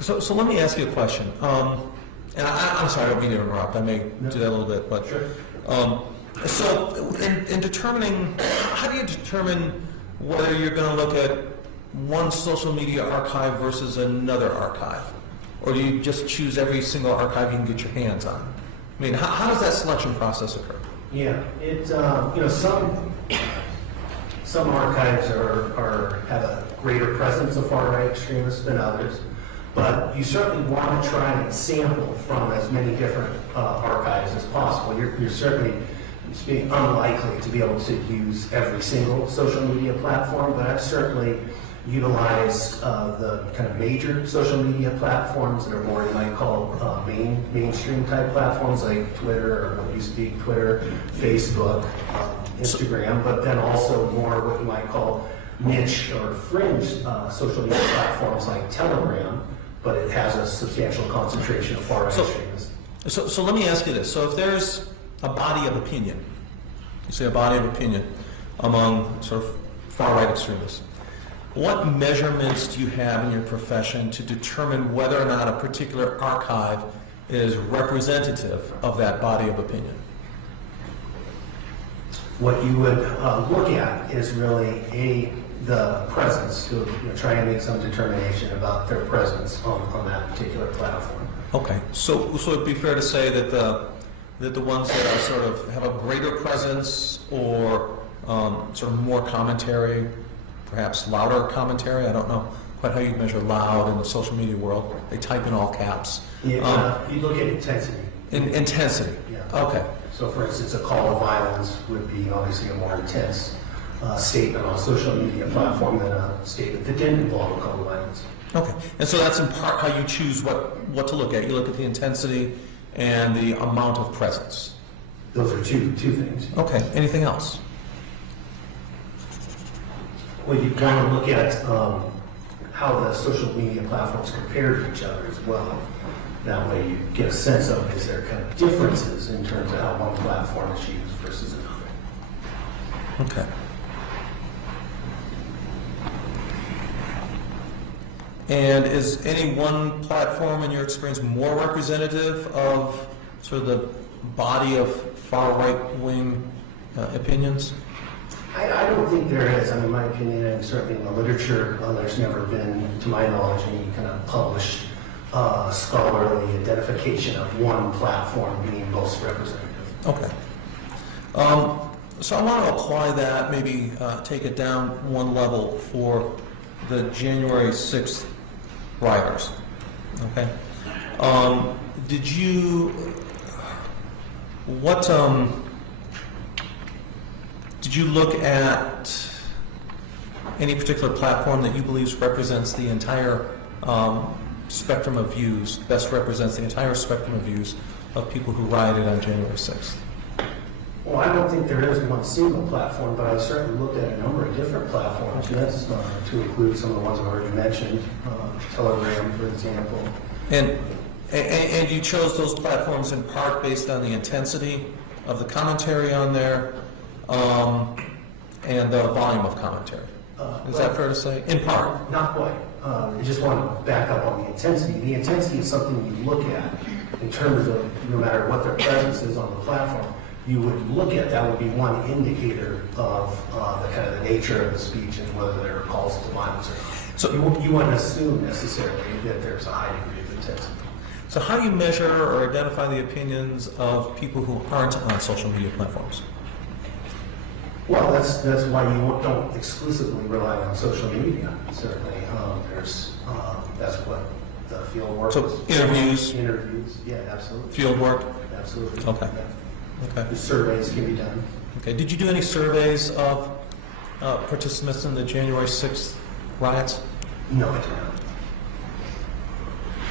So let me ask you a question. And I'm sorry, I don't mean to interrupt. I may do that a little bit, but Sure. So in determining, how do you determine whether you're going to look at one social media archive versus another archive? Or do you just choose every single archive you can get your hands on? I mean, how does that selection process occur? Yeah, some archives have a greater presence of far-right extremists than others, but you certainly want to try and sample from as many different archives as possible. You're certainly being unlikely to be able to use every single social media platform, but I've certainly utilized the kind of major social media platforms that are more you might call mainstream type platforms like Twitter, or what used to be Twitter, Facebook, Instagram, but then also more what you might call niche or fringe social media platforms like Telegram, but it has a substantial concentration of far-right extremists. So let me ask you this. So if there's a body of opinion, you say a body of opinion among sort of far-right extremists, what measurements do you have in your profession to determine whether or not a particular archive is representative of that body of opinion? What you would look at is really the presence, to try and make some determination about their presence on that particular platform. Okay, so it'd be fair to say that the ones that are sort of have a greater presence or sort of more commentary, perhaps louder commentary. I don't know quite how you measure loud in the social media world. They type in all caps. Yeah, you look at intensity. Intensity. Yeah. Okay. So, for instance, a call to violence would be obviously a more intense statement on a social media platform than a statement that didn't involve a call to violence. Okay. And so that's in part how you choose what to look at. You look at the intensity and the amount of presence. Those are two things. Okay. Anything else? Well, you kind of look at how the social media platforms compare to each other as well. That way you get a sense of, is there kind of differences in terms of how one platform is used versus another. Okay. And is any one platform, in your experience, more representative of sort of the body of far right-wing opinions? I don't think there is. I mean, in my opinion, and certainly in the literature, there's never been, to my knowledge, any kind of published scholarly identification of one platform being most representative. Okay. So I want to apply that, maybe take it down one level for the January 6th rioters. Okay. Did you look at any particular platform that you believe represents the entire spectrum of views, best represents the entire spectrum of views of people who rioted on January 6th? Well, I don't think there is one single platform, but I certainly looked at a number of different platforms, yes, to include some of the ones I've already mentioned, Telegram, for example. And you chose those platforms in part based on the intensity of the commentary on there and the volume of commentary. Is that fair to say? In part. Not quite. I just want to back up on the intensity. The intensity is something you look at in terms of no matter what their presence is on the platform. You would look at that would be one indicator of the kind of the nature of the speech and whether there are calls to violence or not. So you wouldn't assume necessarily that there's a high degree of intensity. So how do you measure or identify the opinions of people who aren't on social media platforms? Well, that's why you don't exclusively rely on social media. Certainly, that's what the field work. So interviews. Interviews, yeah, absolutely. Field work. Absolutely. Okay. Yeah. Okay. The surveys can be done. Okay. Did you do any surveys of participants in the January 6th riots? No, I do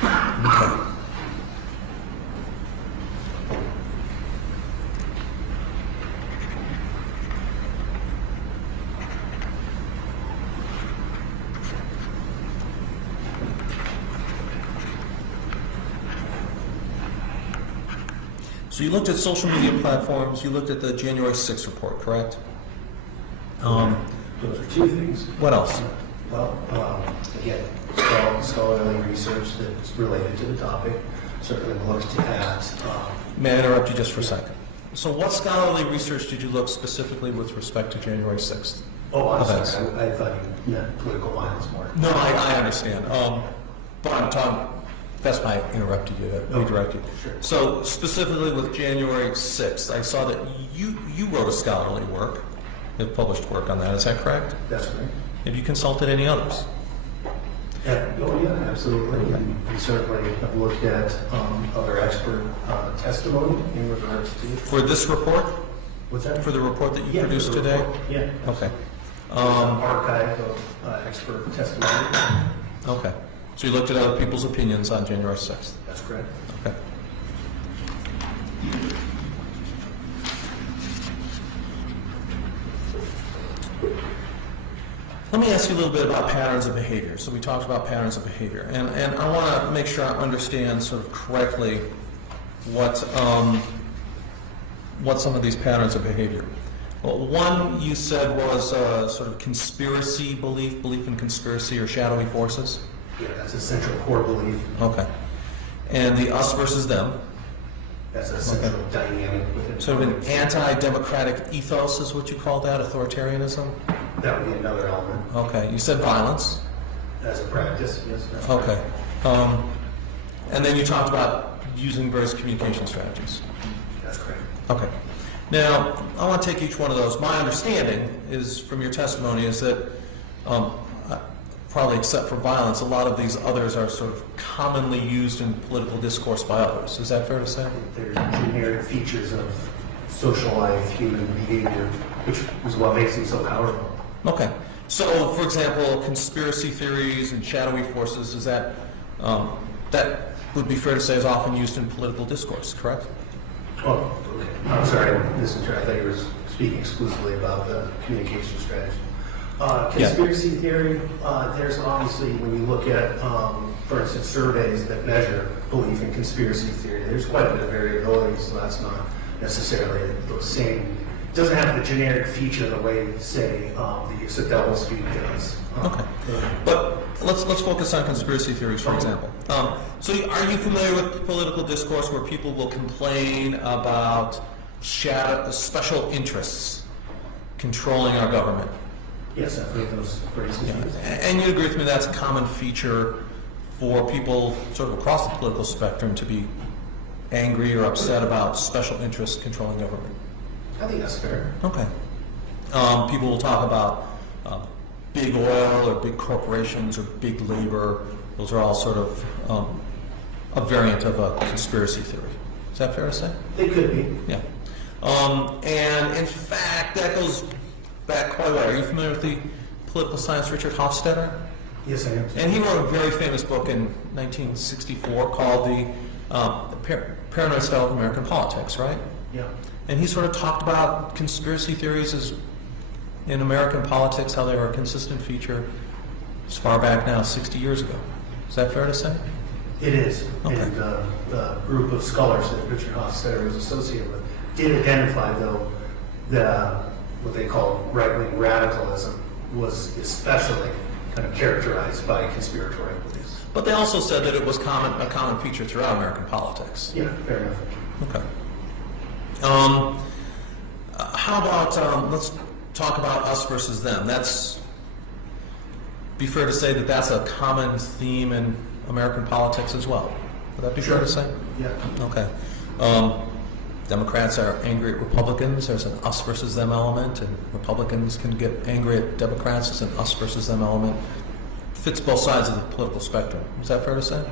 not. Okay. So you looked at social media platforms, you looked at the January 6th report, correct? Those are two things. What else? Well, again, scholarly research that's related to the topic. Certainly looked at. May I interrupt you just for a second? So what scholarly research did you look specifically with respect to January 6th? Oh, I'm events? sorry. I thought you meant political violence more. No, I understand. But I'm talking, that's why I interrupted you, redirected you. Sure. So specifically with January 6th, I saw that you wrote a scholarly work, have published work on that, is that correct? That's correct. Have you consulted any others? Yeah, oh yeah, absolutely. We certainly have looked at other expert testimony in regards to. For this report? What's that? For the report that you Yeah, produced for the today? report. Yeah. Okay. Archive of expert testimony. Okay. So you looked at other people's opinions on January 6th? That's correct. Okay. Let me ask you a little bit about patterns of behavior. So we talked about patterns of behavior, and I want to make sure I understand sort of correctly what some of these patterns of behavior. Well, one you said was sort of conspiracy belief in conspiracy or shadowy forces. Yeah, that's a central core belief. Okay. And the us versus them. That's a central dynamic within. Sort of an anti-democratic ethos is what you call that, authoritarianism? That would be another element. Okay. You said violence. As a practice, yes. That's Okay. And then you talked about using various communication strategies. That's correct. Okay. Now, I want to take each one of those. My understanding is, from your testimony, is that probably except for violence, a lot of these others are sort of commonly used in political discourse by others. Is that fair to say? There's generic features of social life, human behavior, which is what makes them so powerful. Okay. So, for example, conspiracy theories and shadowy forces, is that that would be fair to say is often used in political discourse, correct? Oh, okay. I'm sorry, I thought you were speaking exclusively about the communication strategy. Conspiracy theory, there's obviously, when you look at, for instance, surveys that measure belief in conspiracy theory, there's quite a bit of variability, so that's not necessarily the same. It doesn't have the generic feature the way, say, the use of doublespeak does. Okay. But let's focus on conspiracy theories, for example. So are you familiar with political discourse where people will complain about special interests controlling our government? Yes, I've heard those phrases used. And you agree with me that's a common feature for people sort of across the political spectrum to be angry or upset about special interests controlling government? I think that's fair. Okay. People will talk about big oil or big corporations or big labor. Those are all sort of a variant of a conspiracy theory. Is that fair to say? They could be. Yeah. And in fact, that goes back quite a while. Are you familiar with the political science Richard Hofstadter? Yes, I am. And he wrote a very famous book in 1964 called the Paranoid Style of American Politics, right? Yeah. And he sort of talked about conspiracy theories as in American politics, how they were a consistent feature as far back now, 60 years ago. Is that fair to say? It is. Okay. And the group of scholars that Richard Hofstadter was associated with did identify, though, that what they call right-wing radicalism was especially kind of characterized by conspiratorial beliefs. But they also said that it was a common feature throughout American politics. Yeah, fair enough. Okay. How about, let's talk about us versus them. That's, be fair to say that that's a common theme in American politics as well. Would that be fair to say? Yeah. Okay. Democrats are angry at Republicans. There's an us versus them element, and Republicans can get angry at Democrats. There's an us versus them element. Fits both sides of the political spectrum. Is that fair to say?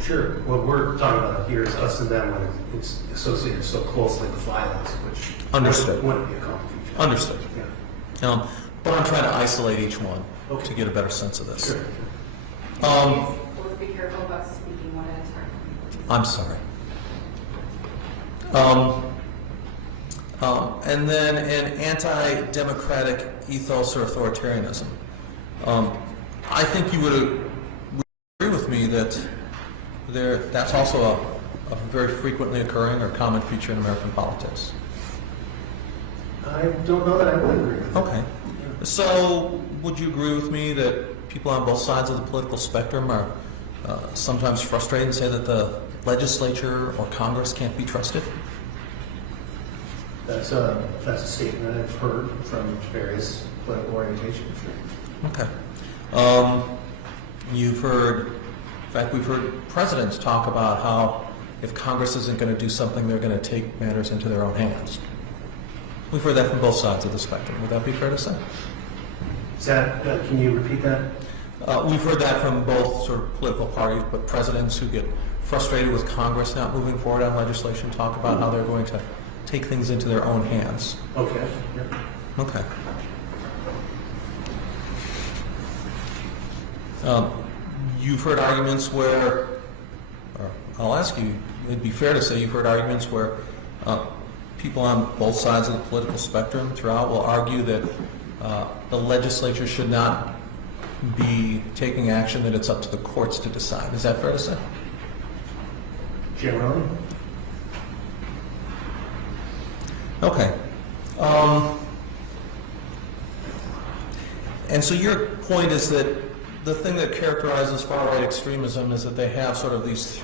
Sure. What we're talking about here is us and them when it's associated so closely with violence, which Understood. wouldn't be a common feature. Understood. Yeah. But I'm trying to isolate each one to get a better sense of this. Sure. Please be careful about speaking one at a time. I'm sorry. And then an anti-democratic ethos or authoritarianism. I think you would agree with me that that's also a very frequently occurring or common feature in American politics. I don't know that I would agree with that. Okay. So would you agree with me that people on both sides of the political spectrum are sometimes frustrated and say that the legislature or Congress can't be trusted? That's a statement I've heard from various political orientations. Okay. You've heard, in fact, we've heard presidents talk about how if Congress isn't going to do something, they're going to take matters into their own hands. We've heard that from both sides of the spectrum. Would that be fair to say? Is that, can you repeat that? We've heard that from both sort of political parties, but presidents who get frustrated with Congress not moving forward on legislation talk about how they're going to take things into their own hands. Okay. Yeah. Okay. You've heard arguments where, or I'll ask you, it'd be fair to say you've heard arguments where people on both sides of the political spectrum throughout will argue that the legislature should not be taking action, that it's up to the courts to decide. Is that fair to say? Generally? Okay. And so your point is that the thing that characterizes far-right extremism is that they have sort of these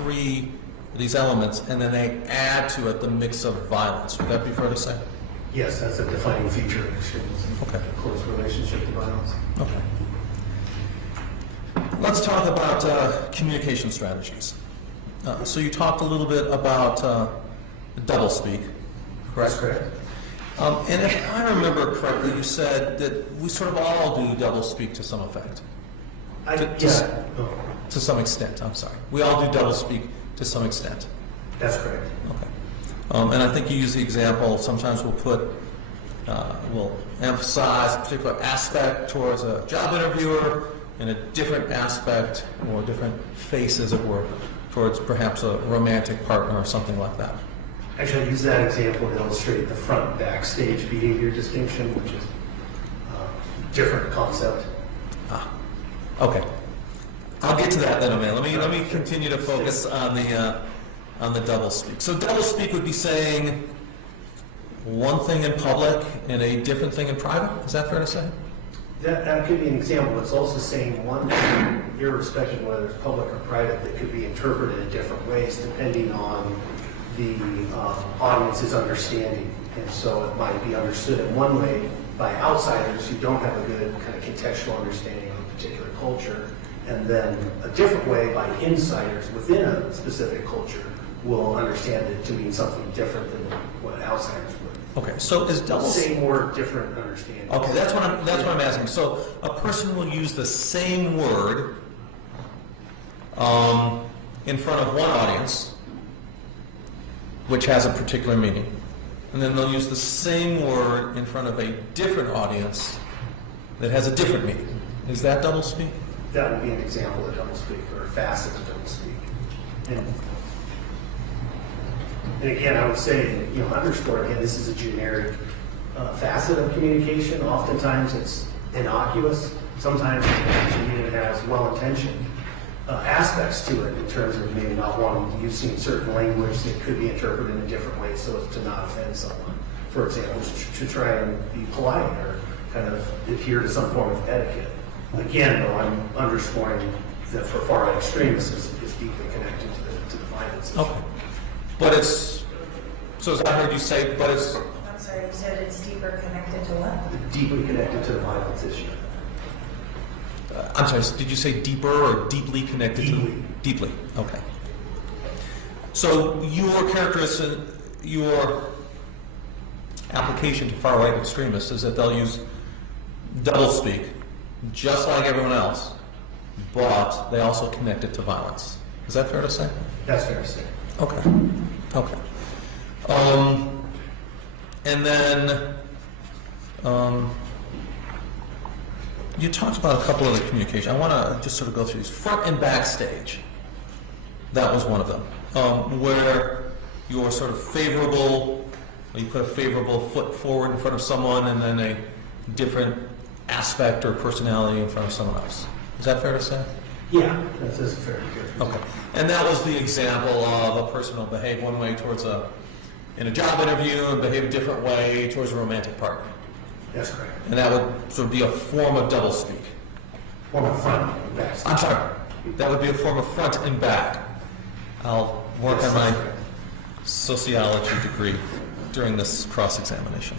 elements, and then they add to it the mix of violence. Would that be fair to say? Yes, that's a defining feature of extremism. Okay. A close relationship to violence. Okay. Let's talk about communication strategies. So you talked a little bit about doublespeak, correct? That's correct. And if I remember correctly, you said that we sort of all do doublespeak to some effect. To some extent, I'm sorry. We all do doublespeak to some extent. That's correct. Okay. And I think you use the example, sometimes we'll emphasize a particular aspect towards a job interviewer and a different aspect or different face, as it were, towards perhaps a romantic partner or something like that. Actually, I use that example to illustrate the front-backstage behavior distinction, which is a different concept. Okay. I'll get to that then, Amanda. Let me continue to focus on the doublespeak. So doublespeak would be saying one thing in public and a different thing in private. Is that fair to say? That could be an example. It's also saying one thing, irrespective of whether it's public or private, that could be interpreted in different ways depending on the audience's understanding. And so it might be understood in one way by outsiders who don't have a good kind of contextual understanding of a particular culture, and then a different way by insiders within a specific culture will understand it to mean something different than what outsiders would. Okay, so is same word, different understanding. Okay, that's what I'm asking. So a person will use the same word in front of one audience, which has a particular meaning, and then they'll use the same word in front of a different audience that has a different meaning. Is that doublespeak? That would be an example of doublespeak, or a facet of doublespeak. And again, I would say, underscore again, this is a generic facet of communication. Oftentimes it's innocuous. Sometimes it even has well-intentioned aspects to it in terms of maybe not wanting to use certain language that could be interpreted in a different way so as to not offend someone. For example, to try and be polite or kind of adhere to some form of etiquette. Again, though, I'm underscoring that for far-right extremists is deeply connected to the violence issue. Okay. But it's, so as I heard you say, but it's, I'm sorry, you said it's deeper connected to what? Deeply connected to the violence issue. I'm sorry, did you say deeper or deeply connected Deeply. to? Deeply. Okay. So your characteristic, your application to far-right extremists is that they'll use doublespeak, just like everyone else, but they also connect it to violence. Is that fair to say? That's fair to say. Okay. Okay. And then you talked about a couple of the communication. I want to just sort of go through these. Front and backstage. That was one of them. Where you're sort of favorable, you put a favorable foot forward in front of someone and then a different aspect or personality in front of someone else. Is that fair to say? Yeah, that's a fair to Okay. And that was the example of a person will behave one way towards in a job interview and behave a different way towards a romantic partner. That's correct. And that would sort of be a form of doublespeak. Form of front and back. I'm sorry. That would be a form of front and back. I'll work on my sociology degree during this cross-examination.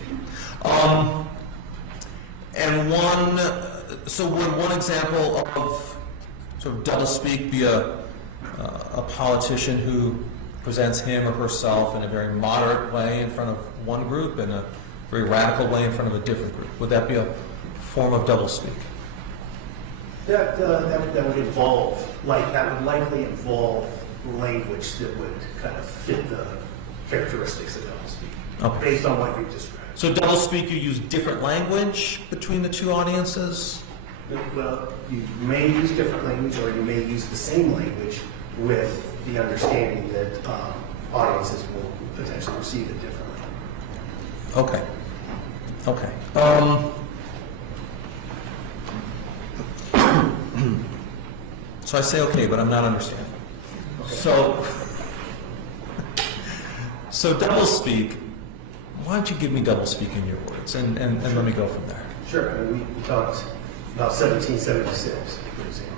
So would one example of sort of doublespeak be a politician who presents him or herself in a very moderate way in front of one group and a very radical way in front of a different group? Would that be a form of doublespeak? That would likely involve language that would kind of fit the characteristics of doublespeak, Okay. based on what you described. So doublespeak, you use different language between the two audiences? Well, you may use different language, or you may use the same language with the understanding that audiences will potentially receive it differently. Okay. Okay. So I say okay, but I'm not understanding. Okay. So doublespeak, why don't you give me doublespeak in your words, and let me go from there. Sure. I mean, we talked about 1776, for example.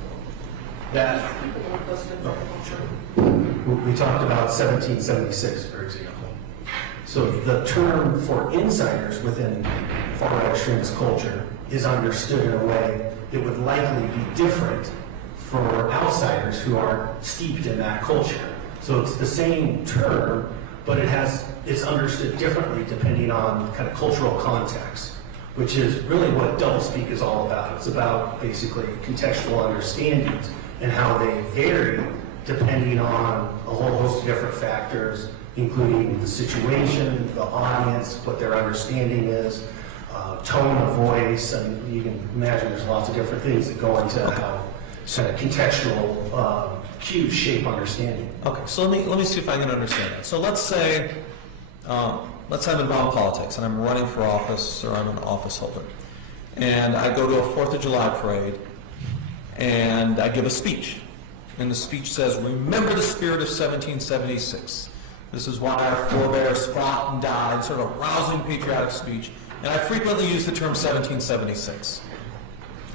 We talked about 1776, for example. So the term for insiders within far-right extremist culture is understood in a way that would likely be different for outsiders who are steeped in that culture. So it's the same term, but it's understood differently depending on kind of cultural context, which is really what doublespeak is all about. It's about basically contextual understandings and how they vary depending on a whole host of different factors, including the situation, the audience, what their understanding is, tone of voice, and you can imagine there's lots of different things that go into how kind of contextual cues shape understanding. Okay, so let me see if I can understand that. So let's say I'm involved in politics and I'm running for office, or I'm an office holder, and I go to a 4th of July parade and I give a speech. And the speech says, "Remember the spirit of 1776. This is why our forebears fought and died," sort of a rousing patriotic speech. And I frequently use the term 1776.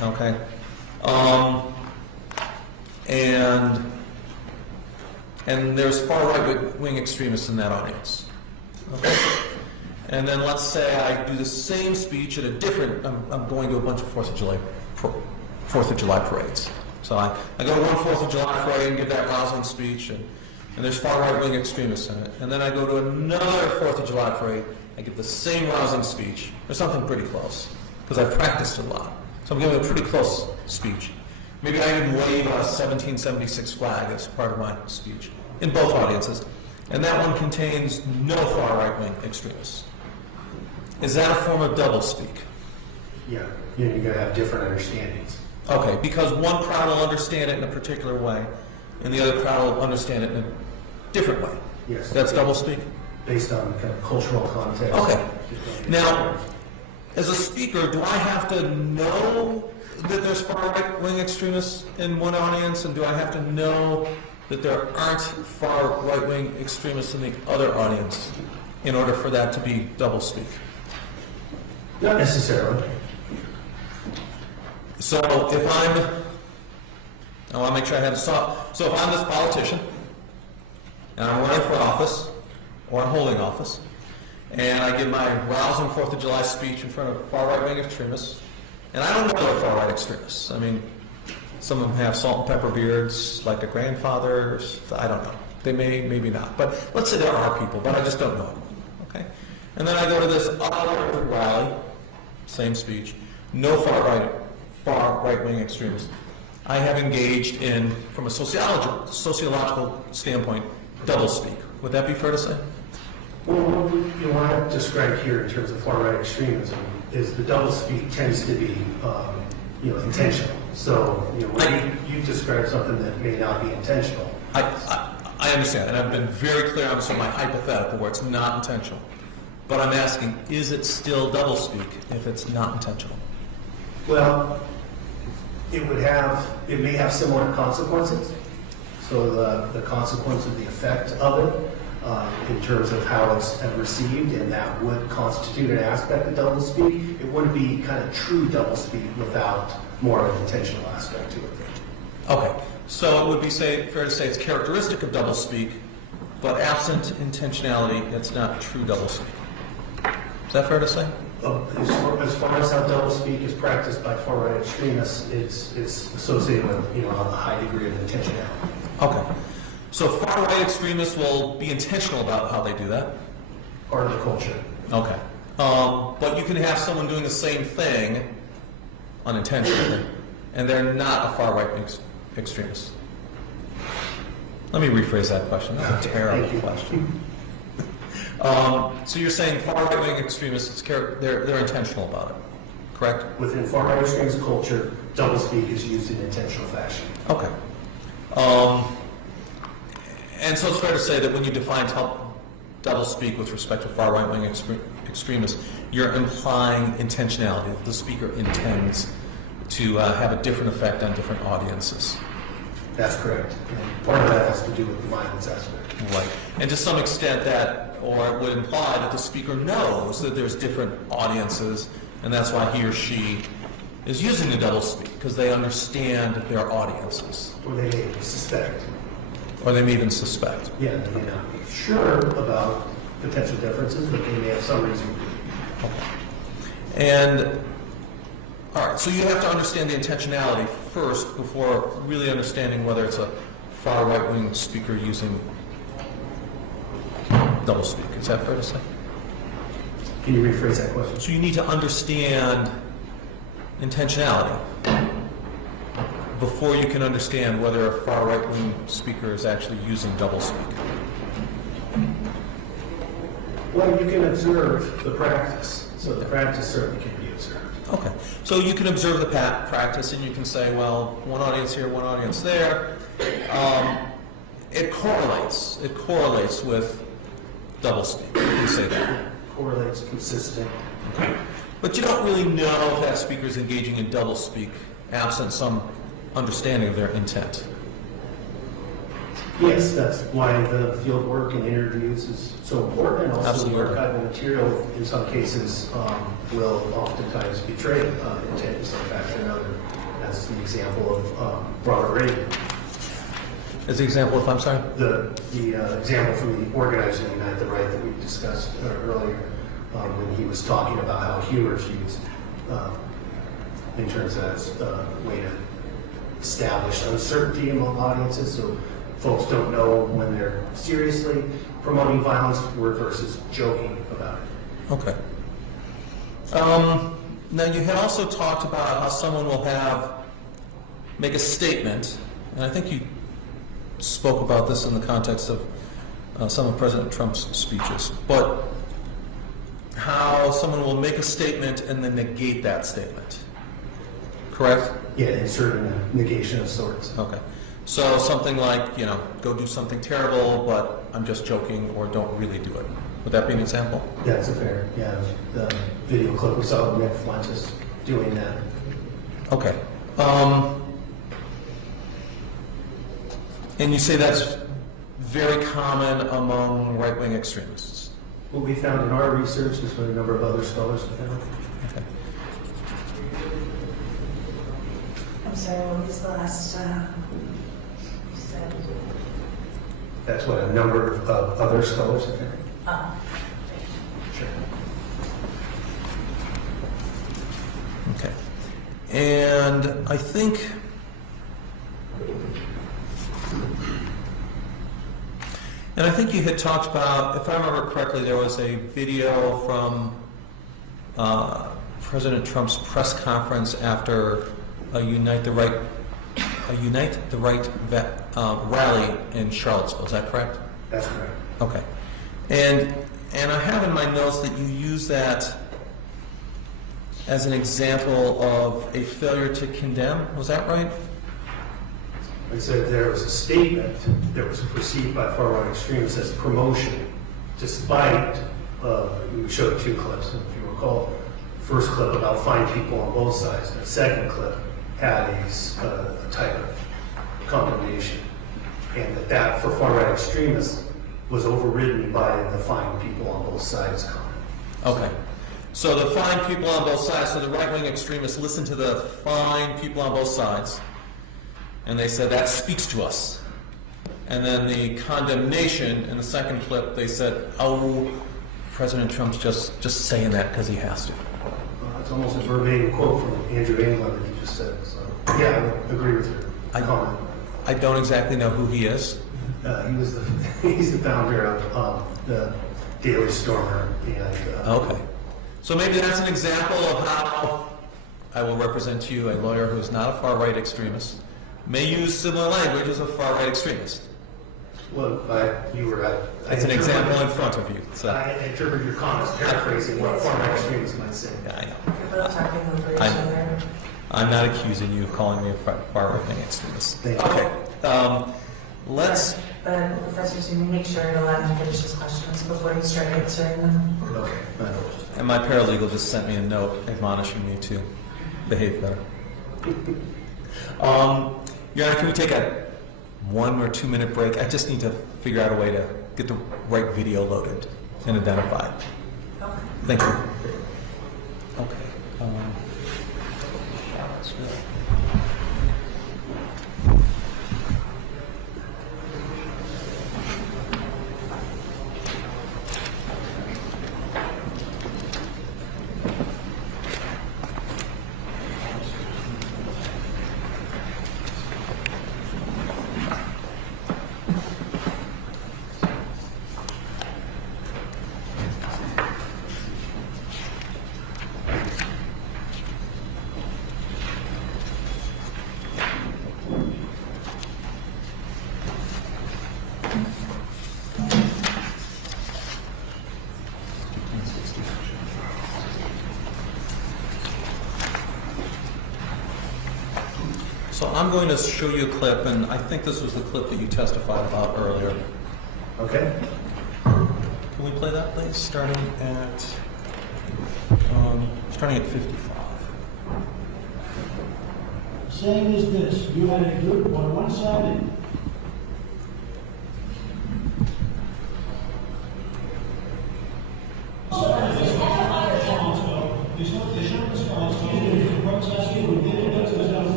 Okay? And there's far right-wing extremists in that audience. Okay? And then let's say I do the same speech at a different, I'm going to a bunch of 4th of July parades. So I go to one 4th of July parade and give that rousing speech, and there's far right-wing extremists in it. And then I go to another 4th of July parade, I give the same rousing speech, or something pretty close, because I've practiced a lot. So I'm giving a pretty close speech. Maybe I even wave a 1776 flag as part of my speech in both audiences. And that one contains no far right-wing extremists. Is that a form of doublespeak? Yeah, you're going to have different understandings. Okay, because one crowd will understand it in a particular way, and the other crowd will understand it in a different way. Yes. That's doublespeak? Based on kind of cultural context. Okay. Now, as a speaker, do I have to know that there's far right-wing extremists in one audience, and do I have to know that there aren't far right-wing extremists in the other audience in order for that to be doublespeak? Not necessarily. So if I want to make sure I have so if I'm this politician, and I'm running for office, or I'm holding office, and I give my rousing 4th of July speech in front of far right-wing extremists, and I don't know they're far right extremists. I mean, some of them have salt and pepper beards, like a grandfather. I don't know. They may, maybe not. But let's say there are people, but I just don't know them. Okay? And then I go to this other rally, same speech, no far right-wing extremists. I have engaged in, from a sociological standpoint, doublespeak. Would that be fair to say? Well, what I've described here in terms of far-right extremism is the doublespeak tends to be, intentional. So, when you describe something that may not be intentional. I understand, and I've been very clear on my hypothetical where it's not intentional. But I'm asking, is it still doublespeak if it's not intentional? Well, it may have similar consequences. So the consequence of the effect of it, in terms of how it's received, and that would constitute an aspect of doublespeak. It wouldn't be kind of true doublespeak without more of an intentional aspect to it. Okay, so it would be fair to say it's characteristic of doublespeak, but absent intentionality, it's not true doublespeak. Is that fair to say? As far as how doublespeak is practiced by far-right extremists, it's associated with a high degree of intentionality. Okay. So far-right extremists will be intentional about how they do that? Part of the culture. Okay. But you can have someone doing the same thing unintentionally, and they're not a far-right extremist. Let me rephrase that question. That's a terrible question. So you're saying far-right-wing extremists, they're intentional about it, correct? Within far-right extremist culture, doublespeak is used in intentional fashion. Okay. And so it's fair to say that when you define doublespeak with respect to far right-wing extremists, you're implying intentionality, that the speaker intends to have a different effect on different audiences. That's correct. And part of that has to do with the violence aspect. Right. And to some extent or it would imply that the speaker knows that there's different audiences, and that's why he or she is using the doublespeak, because they understand their audiences. Or they may suspect. Or they may even suspect. Yeah, they may not be sure about potential differences, but they may have some reason. Okay. And, all right, so you have to understand the intentionality first before really understanding whether it's a far right-wing speaker using doublespeak. Is that fair to say? Can you rephrase that question? So you need to understand intentionality before you can understand whether a far right-wing speaker is actually using doublespeak. Well, you can observe the practice. So the practice certainly can be observed. Okay. So you can observe the practice and you can say, well, one audience here, one audience there. It correlates. It correlates with doublespeak. You can say that. Correlates, consistent. Okay. But you don't really know if that speaker is engaging in doublespeak absent some understanding of their intent. Yes, that's why the field work and interviews is so important. Also, Absolutely. the archival material, in some cases, will oftentimes betray intent in some fashion or another. That's the example of Ronald Reagan. As the example of, I'm sorry? The example from the Organizing Unite the Right that we discussed earlier, when he was talking about how humor is used in terms of a way to establish uncertainty among audiences, so folks don't know when they're seriously promoting violence versus joking about it. Okay. Now you had also talked about how someone will make a statement, and I think you spoke about this in the context of some of President Trump's speeches, but how someone will make a statement and then negate that statement. Correct? Yeah, inserting a negation of sorts. Okay. So something like, go do something terrible, but I'm just joking, or don't really do it. Would that be an example? That's a fair, the video clip we saw of Nick Fuentes doing that. Okay. And you say that's very common among right-wing extremists? What we found in our research is what a number of other scholars have found. Okay. I'm sorry, what was the last, you said? That's what, a number of other scholars have found? Oh, Sure. Okay. And I think you had talked about, if I remember correctly, there was a video from President Trump's press conference after a Unite the Right rally in Charlottesville. Is that correct? That's correct. Okay. And I have in my notes that you use that as an example of a failure to condemn. Was that right? I said there was a statement that was perceived by far-right extremists as promotion, despite, we showed two clips, if you recall. The first clip about fine people on both sides. The second clip had a type of condemnation. And that for far-right extremists was overridden by the fine people on both sides comment. Okay. So the fine people on both sides, so the right-wing extremists listened to the fine people on both sides, and they said, that speaks to us. And then the condemnation in the second clip, they said, oh, President Trump's just saying that because he has to. It's almost a verbatim quote from Andrew England that he just said. So, yeah, I would agree with your comment. I don't exactly know who he is. He's the founder of the Daily Stormer. And, okay. So maybe that's an example of how I will represent to you a lawyer who is not a far-right extremist, may use similar language as a far-right extremist. Well, you were at... It's an example in front of you. So. I interpreted your comments paraphrasing what far-right extremists might say. Yeah, I know. You're both talking over each other. I'm not accusing you of calling me a far-right extremist. Thank you. Okay. Let's... But Professor Simi, make sure to let him finish his questions before you start answering them. Okay. And my paralegal just sent me a note admonishing me to behave better. Your Honor, can we take a 1 or 2 minute break? I just need to figure out a way to get the right video loaded and identified. Okay. Thank you. Okay. Charlottesville. So I'm going to show you a clip, and I think this was the clip that you testified about earlier. Okay. Can we play that, please? Starting at 55. Saying is this: you had a group on one side.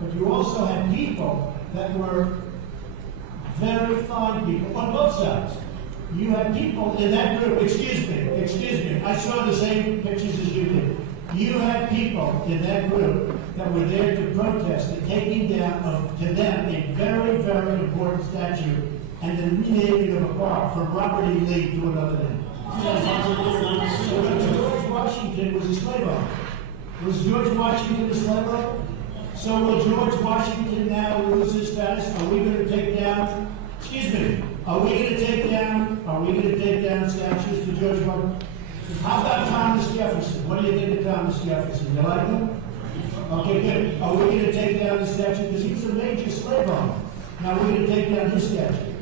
But you also had people that were very fine people on both sides. You had people in that group, excuse me, I saw the same pictures as you did. You had people in that group that were there to protest the taking down of, to them, a very, very important statue and the renaming of a park from Robert E. Lee to another name. George Washington was a slave owner. Was George Washington a slave owner? So will George Washington now lose his status? Are we going to take down, excuse me, are we going to take down statues to George Washington? How about Thomas Jefferson? What do you think of Thomas Jefferson? You like him? Okay, good. Are we going to take down the statue? Because he was a major slave owner. Now we're going to take down his statue.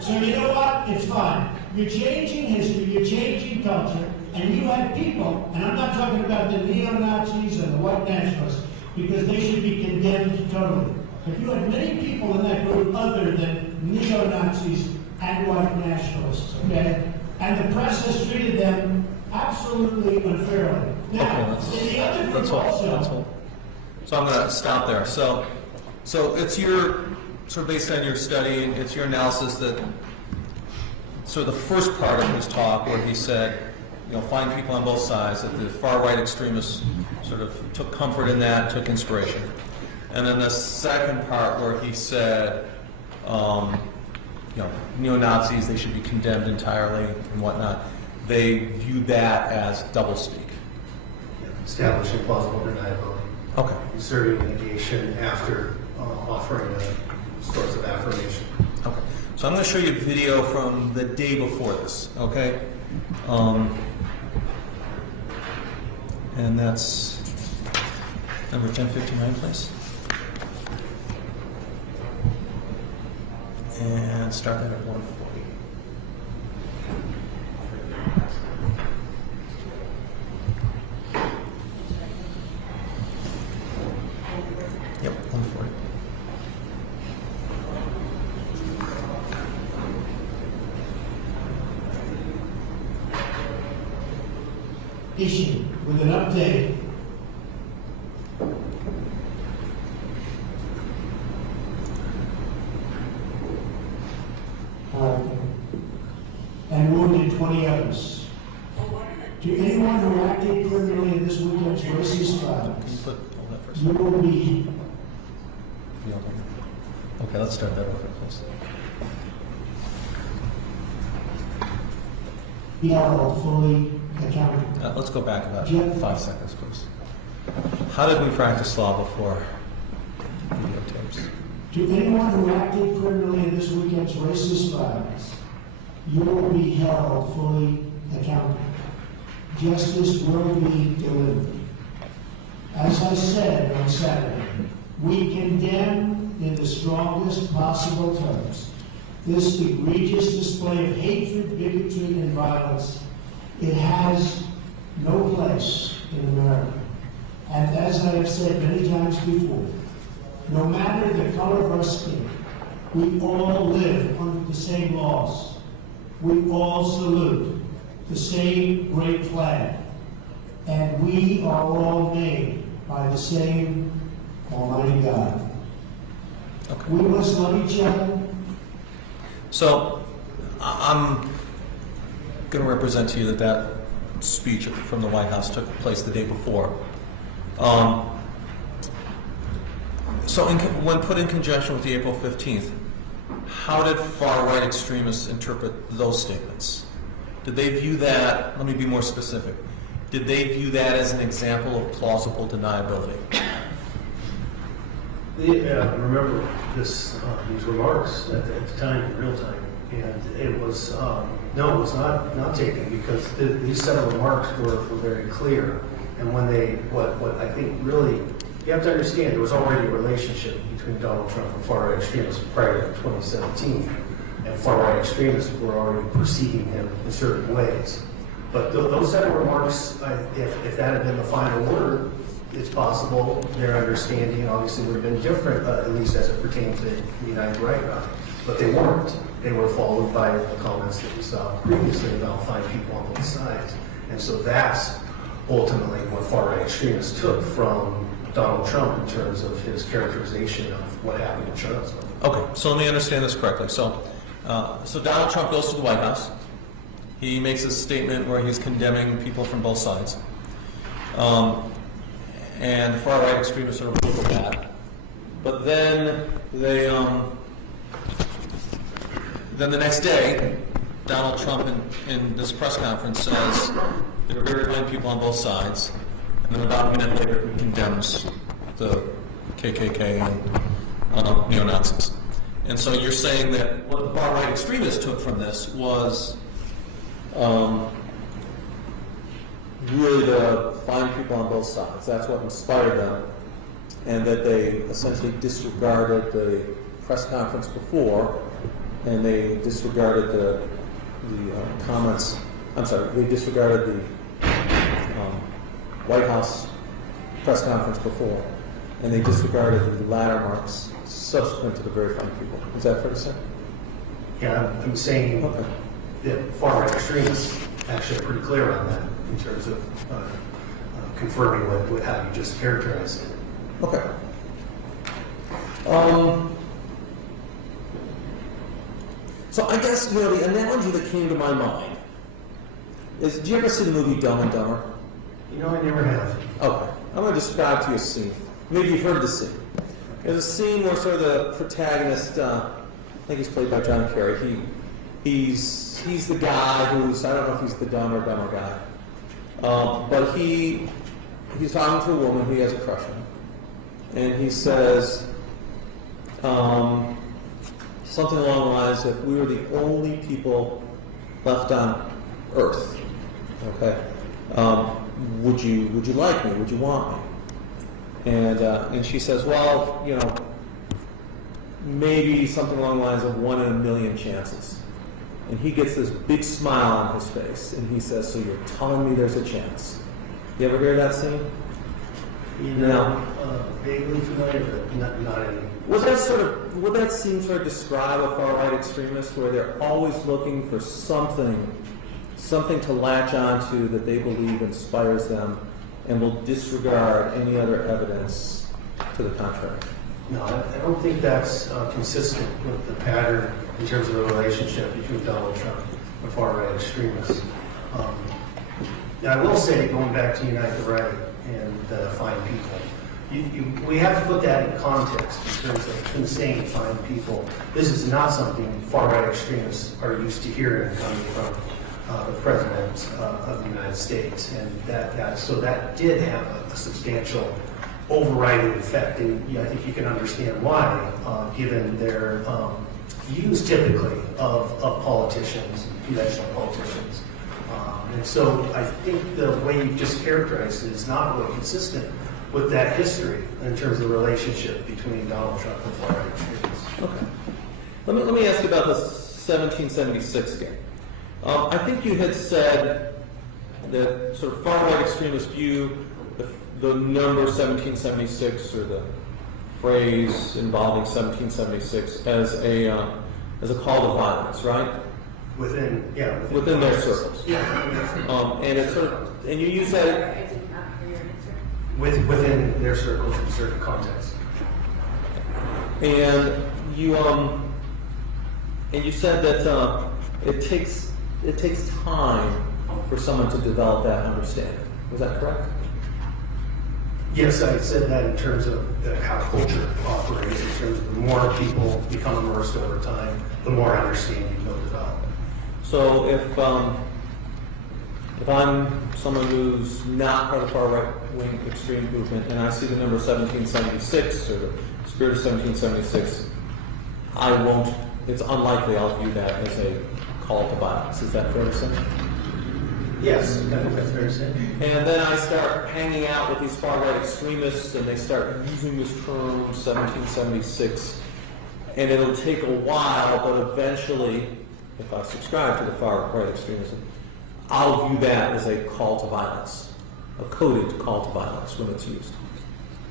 So you know what? It's fine. You're changing history, you're changing culture, and you have people, and I'm not talking about the neo-Nazis and the white nationalists, because they should be condemned totally. But you had many people in that group other than neo-Nazis and white nationalists, okay? And the press has treated them absolutely unfairly. Now, Okay, the other that's thing all. also, That's all. So I'm going to stop there. So it's your sort of based on your study, it's your analysis that so the first part of his talk where he said, find people on both sides, that the far right extremists sort of took comfort in that, took inspiration. And then the second part where he said, neo-Nazis, they should be condemned entirely and whatnot. They view that as doublespeak. Establishing plausible deniability. Okay. Inserting negation after offering a source of affirmation. Okay. So I'm going to show you a video from the day before this, okay? And that's number 1059, please. And start that at 140. Yep, 140. issue with an update. And wounded 20 others. To anyone who acted criminally in this weekend's racist violence, you will be. Okay, let's start that over, please. Be held fully accountable. Let's go back about 5 seconds, please. How did we practice law before videotapes? To anyone who acted criminally in this weekend's racist violence, you will be held fully accountable. Justice will be delivered. As I said on Saturday, we condemn in the strongest possible terms this egregious display of hatred, bigotry, and violence. It has no place in America. And as I have said many times before, no matter the color of our skin, we all live under the same laws. We all salute the same great flag. And we are all made by the same Almighty God. Okay. We must love each other. So, I'm going to represent to you that speech from the White House took place the day before. So when put in conjunction with the April 15th, how did far-right extremists interpret those statements? Did they view that, let me be more specific, did they view that as an example of plausible deniability? Remember these remarks at the time, in real time, and it was, no, it was not taken because these set of remarks were very clear. And when what I think really, you have to understand, there was already a relationship between Donald Trump and far-right extremists prior to 2017. And far-right extremists were already perceiving him in certain ways. But those set of remarks, if that had been the final word, it's possible their understanding obviously would have been different, at least as it pertains to the United Right. But they weren't. They were followed by the comments that we saw previously about find people on both sides. And so that's ultimately what far-right extremists took from Donald Trump in terms of his characterization of what happened in Charlottesville. Okay, so let me understand this correctly. So Donald Trump goes to the White House. He makes a statement where he's condemning people from both sides. And the far-right extremists are approved of that. But then then the next day, Donald Trump in this press conference says there are very fine people on both sides. And then about a minute later, he condemns the KKK and neo-Nazis. And so you're saying that what the far-right extremists took from this was really to find people on both sides. That's what inspired them. And that they essentially disregarded the press conference before, and they disregarded the comments. I'm sorry, they disregarded the White House press conference before, and they disregarded the latter marks subsequent to the very fine people. Is that fair to say? Yeah, I'm saying that far-right extremists actually are pretty clear on that in terms of confirming how you just characterized it. Okay. So I guess, the analogy that came to my mind is, did you ever see the movie Dumb and Dumber? I never have. Okay. I'm going to describe to you a scene. Maybe you've heard the scene. There's a scene where sort of the protagonist, I think he's played by John Kerry, he's the guy who's, I don't know if he's the dumb or dumber guy, but he's talking to a woman he has a crush on. And he says something along the lines of, if we were the only people left on Earth, okay, would you like me? Would you want me? And she says, well, maybe something along the lines of 1 in a million chances. And he gets this big smile on his face, and he says, so you're telling me there's a chance? You ever hear that scene? Vaguely familiar, but not any. Would that scene sort of describe a far-right extremist, where they're always looking for something to latch onto that they believe inspires them, and will disregard any other evidence to the contrary? No, I don't think that's consistent with the pattern in terms of the relationship between Donald Trump and far-right extremists. Now, I will say, going back to Unite the Right and Fine People, we have to put that in context in terms of him saying fine people. This is not something far-right extremists are used to hearing coming from the President of the United States, and so that did have a substantial overriding effect, and I think you can understand why, given their views typically of politicians, conventional politicians. And so I think the way you just characterized it is not really consistent with that history in terms of the relationship between Donald Trump and far-right extremists. Okay. Let me ask you about the 1776 again. I think you had said that sort of far-right extremists view the number 1776, or the phrase involving 1776, as a call to violence, right? Within their circles. Yeah. And it's sort of, and you use that within their circles in certain contexts. And you said that it takes time for someone to develop that understanding. Was that correct? Yes, I said that in terms of how culture operates, in terms of the more people become immersed over time, the more understanding they'll develop. So if I'm someone who's not part of the far right-wing extreme movement, and I see the number 1776 or the spirit of 1776, it's unlikely I'll view that as a call to violence. Is that fair to say? Yes, I think that's fair to say. And then I start hanging out with these far-right extremists, and they start using this term, 1776, and it'll take a while, but eventually, if I subscribe to the far-right extremism, I'll view that as a call to violence, a coded call to violence when it's used.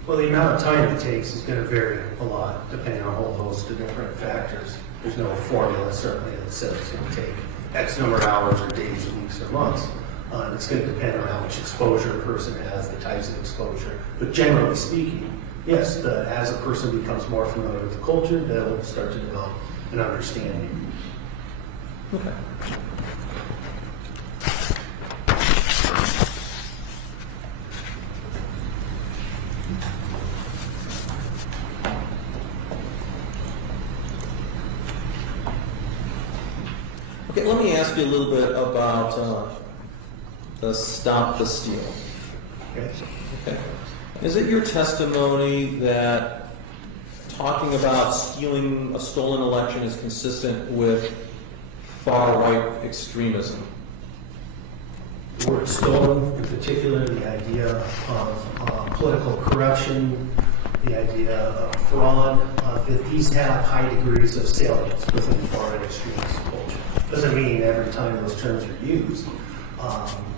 Well, the amount of time it takes is going to vary a lot, depending on a whole host of different factors. There's no formula, certainly, that says it's going to take X number of hours or days, weeks, or months. It's going to depend on how much exposure a person has, the types of exposure. But generally speaking, yes, as a person becomes more familiar with the culture, they'll start to develop an understanding. Okay. Okay, let me ask you a little bit about the Stop the Steal. Okay. Is it your testimony that talking about stealing a stolen election is consistent with far-right extremism? The word stolen, in particular, the idea of political corruption, the idea of fraud, that these have high degrees of salience within far-right extremist culture. Doesn't mean every time those terms are used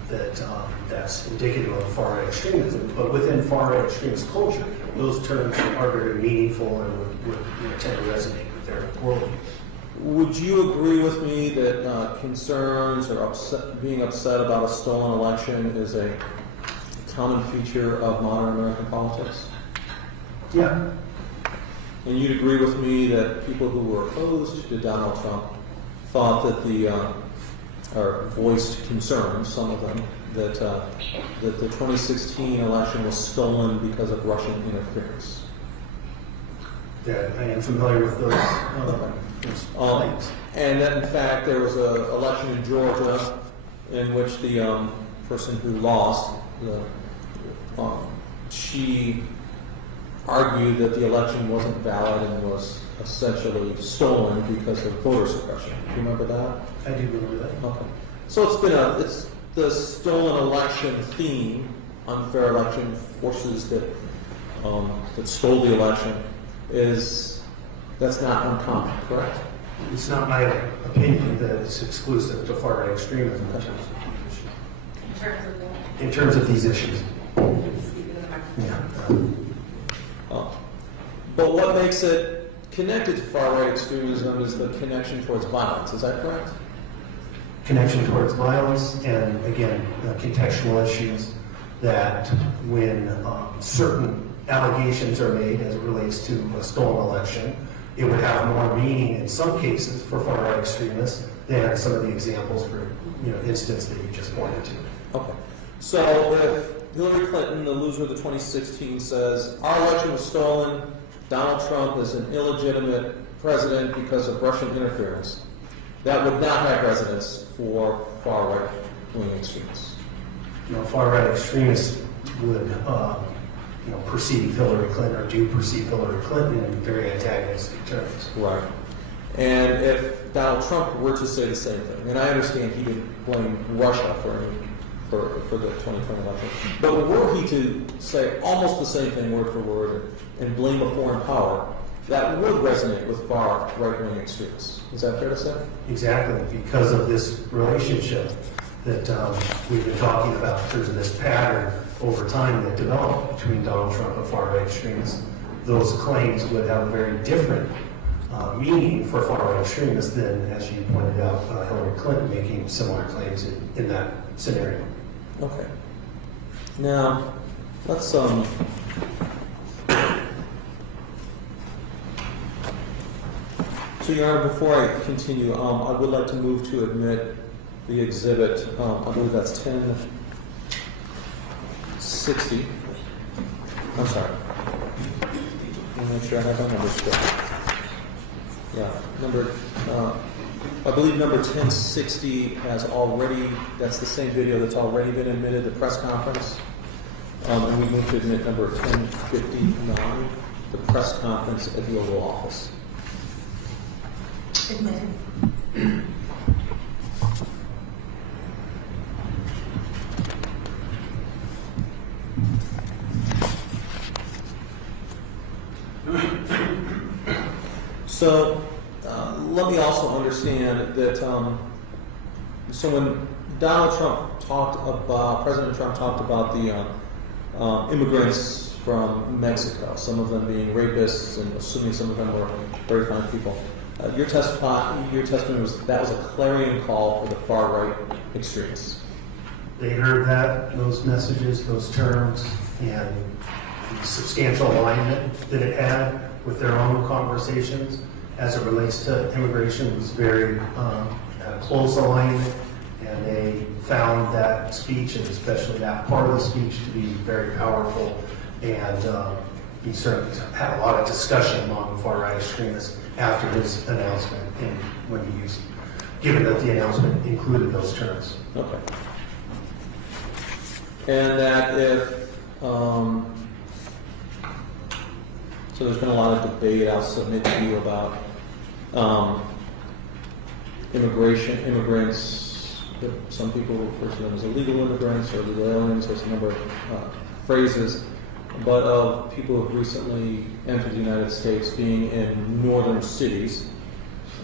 that's indicative of far-right extremism, but within far-right extremist culture, those terms are very meaningful and would tend to resonate with their worldview. Would you agree with me that concerns or being upset about a stolen election is a common feature of modern American politics? Yeah. And you'd agree with me that people who were opposed to Donald Trump thought that or voiced concerns, some of them, that the 2016 election was stolen because of Russian interference. Yeah, I am familiar with those claims. And that, in fact, there was an election in Georgia in which the person who lost, she argued that the election wasn't valid and was essentially stolen because of voter suppression. Do you remember that? I do remember that. Okay. So it's the stolen election theme, unfair election, forces that stole the election, that's not uncommon, correct? It's not my opinion that it's exclusive to far-right extremism in terms of these issues. Yeah. But what makes it connected to far-right extremism is the connection towards violence. Is that correct? Connection towards violence, and again, contextual issues that when certain allegations are made as it relates to a stolen election, it would have more meaning in some cases for far-right extremists than some of the examples for instance that you just pointed to. Okay. So if Hillary Clinton, the loser of the 2016, says our election was stolen, Donald Trump is an illegitimate president because of Russian interference, that would not have resonance for far-right wing extremists. Far-right extremists would perceive Hillary Clinton, or do perceive Hillary Clinton in very antagonistic terms. Right. And if Donald Trump were to say the same thing, and I understand he didn't blame Russia for the 2020 election, but were he to say almost the same thing word for word and blame a foreign power, that would resonate with far right-wing extremists. Is that fair to say? Exactly, because of this relationship that we've been talking about in terms of this pattern over time that developed between Donald Trump and far-right extremists. Those claims would have a very different meaning for far-right extremists than, as you pointed out, Hillary Clinton making similar claims in that scenario. Okay. Now, let's So, Your Honor, before I continue, I would like to move to admit the exhibit. I believe that's 1060. I'm sorry. Let me make sure I have my numbers correct. Yeah, I believe number 1060 has already, that's the same video that's already been admitted, the press conference. And we move to admit number 1059, the press conference at the Oval Office. Admitted. So let me also understand that so when Donald Trump President Trump talked about the immigrants from Mexico, some of them being rapists and assuming some of them were very fine people, your testimony was that was a clarion call for the far-right extremists. They heard those messages, those terms, and the substantial alignment that it had with their own conversations as it relates to immigration was very close alignment, and they found that speech, and especially that part of the speech, to be very powerful. And he certainly had a lot of discussion among far-right extremists after his announcement, and when he used, given that the announcement included those terms. Okay. And that if so there's been a lot of debate, I'll submit to you, about immigrants. Some people refer to them as illegal immigrants or illegal aliens. There's a number of phrases, but of people who have recently entered the United States being in northern cities.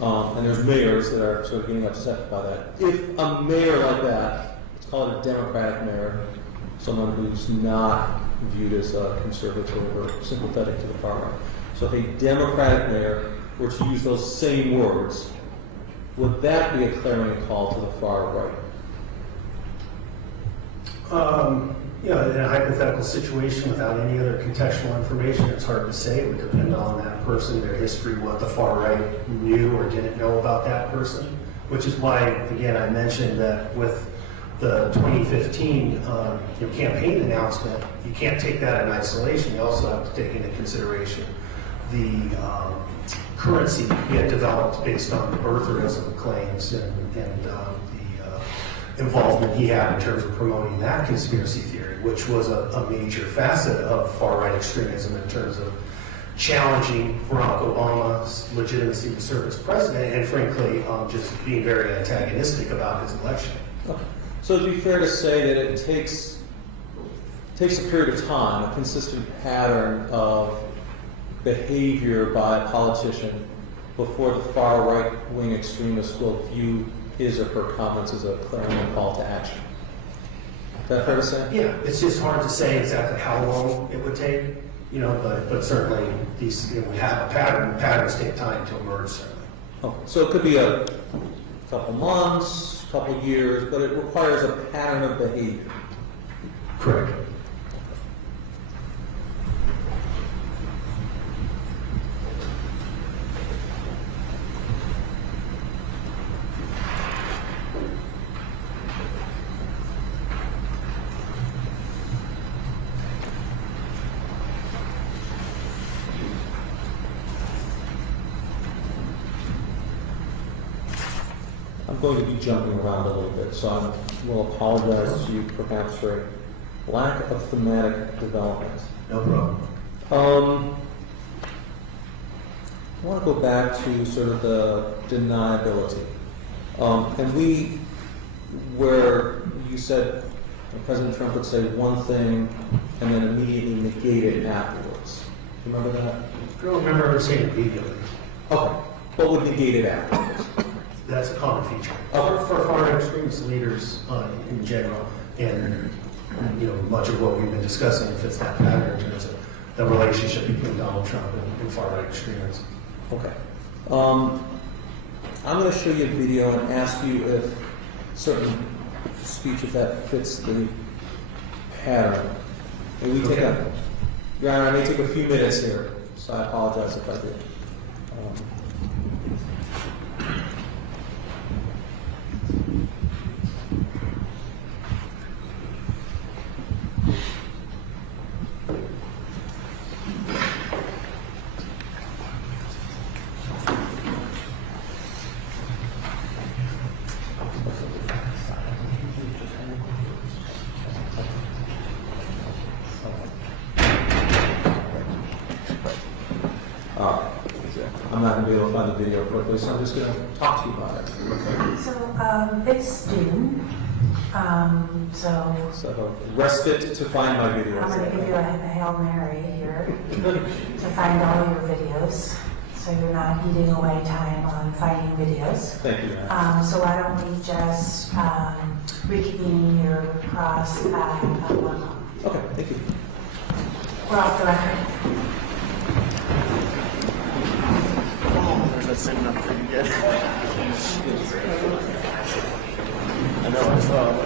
And there's mayors that are sort of getting upset by that. If a mayor like that, let's call it a Democratic mayor, someone who's not viewed as conservative or sympathetic to the far right. So if a Democratic mayor were to use those same words, would that be a clarion call to the far right? You know, in a hypothetical situation without any other contextual information, it's hard to say. It would depend on that person, their history, what the far right knew or didn't know about that person, which is why, again, I mentioned that with the 2015 campaign announcement, you can't take that in isolation. You also have to take into consideration the currency he had developed based on the birtherism claims and the involvement he had in terms of promoting that conspiracy theory, which was a major facet of far-right extremism in terms of challenging Barack Obama's legitimacy to serve as president and, frankly, just being very antagonistic about his election. Okay. So it'd be fair to say that it takes a period of time, a consistent pattern of behavior by a politician before the far right-wing extremist will view his or her comments as a clarion call to action. Is that fair to say? Yeah, it's just hard to say exactly how long it would take, but certainly these we have a pattern. Patterns take time to emerge, certainly. Okay. So it could be a couple months, a couple years, but it requires a pattern of behavior. Correct. I'm going to be jumping around a little bit, so I will apologize to you perhaps for a lack of thematic development. No problem. I want to go back to sort of the deniability. Where you said President Trump would say one thing and then immediately negate it afterwards. Do you remember that? I don't remember ever saying immediately. Okay. What would negate it afterwards? That's a common feature for far-right extremist leaders in general, and much of what we've been discussing fits that pattern in terms of the relationship between Donald Trump and far-right extremism. Okay. I'm going to show you a video and ask you if certain speech, if that fits the pattern. And we take Your Honor, I may take a few minutes here, so I apologize if I did. I'm not going to be able to find the video quickly, so I'm just going to talk to you about it. Okay. So it's June. So respite to find my videos. I'm going to give you a Hail Mary here to find all your videos, so you're not eating away time on finding videos. Thank you. So why don't we just reconvene your cross at 1 o'clock? Okay, thank you. We're off the record. There's that sitting up pretty good. I know, I saw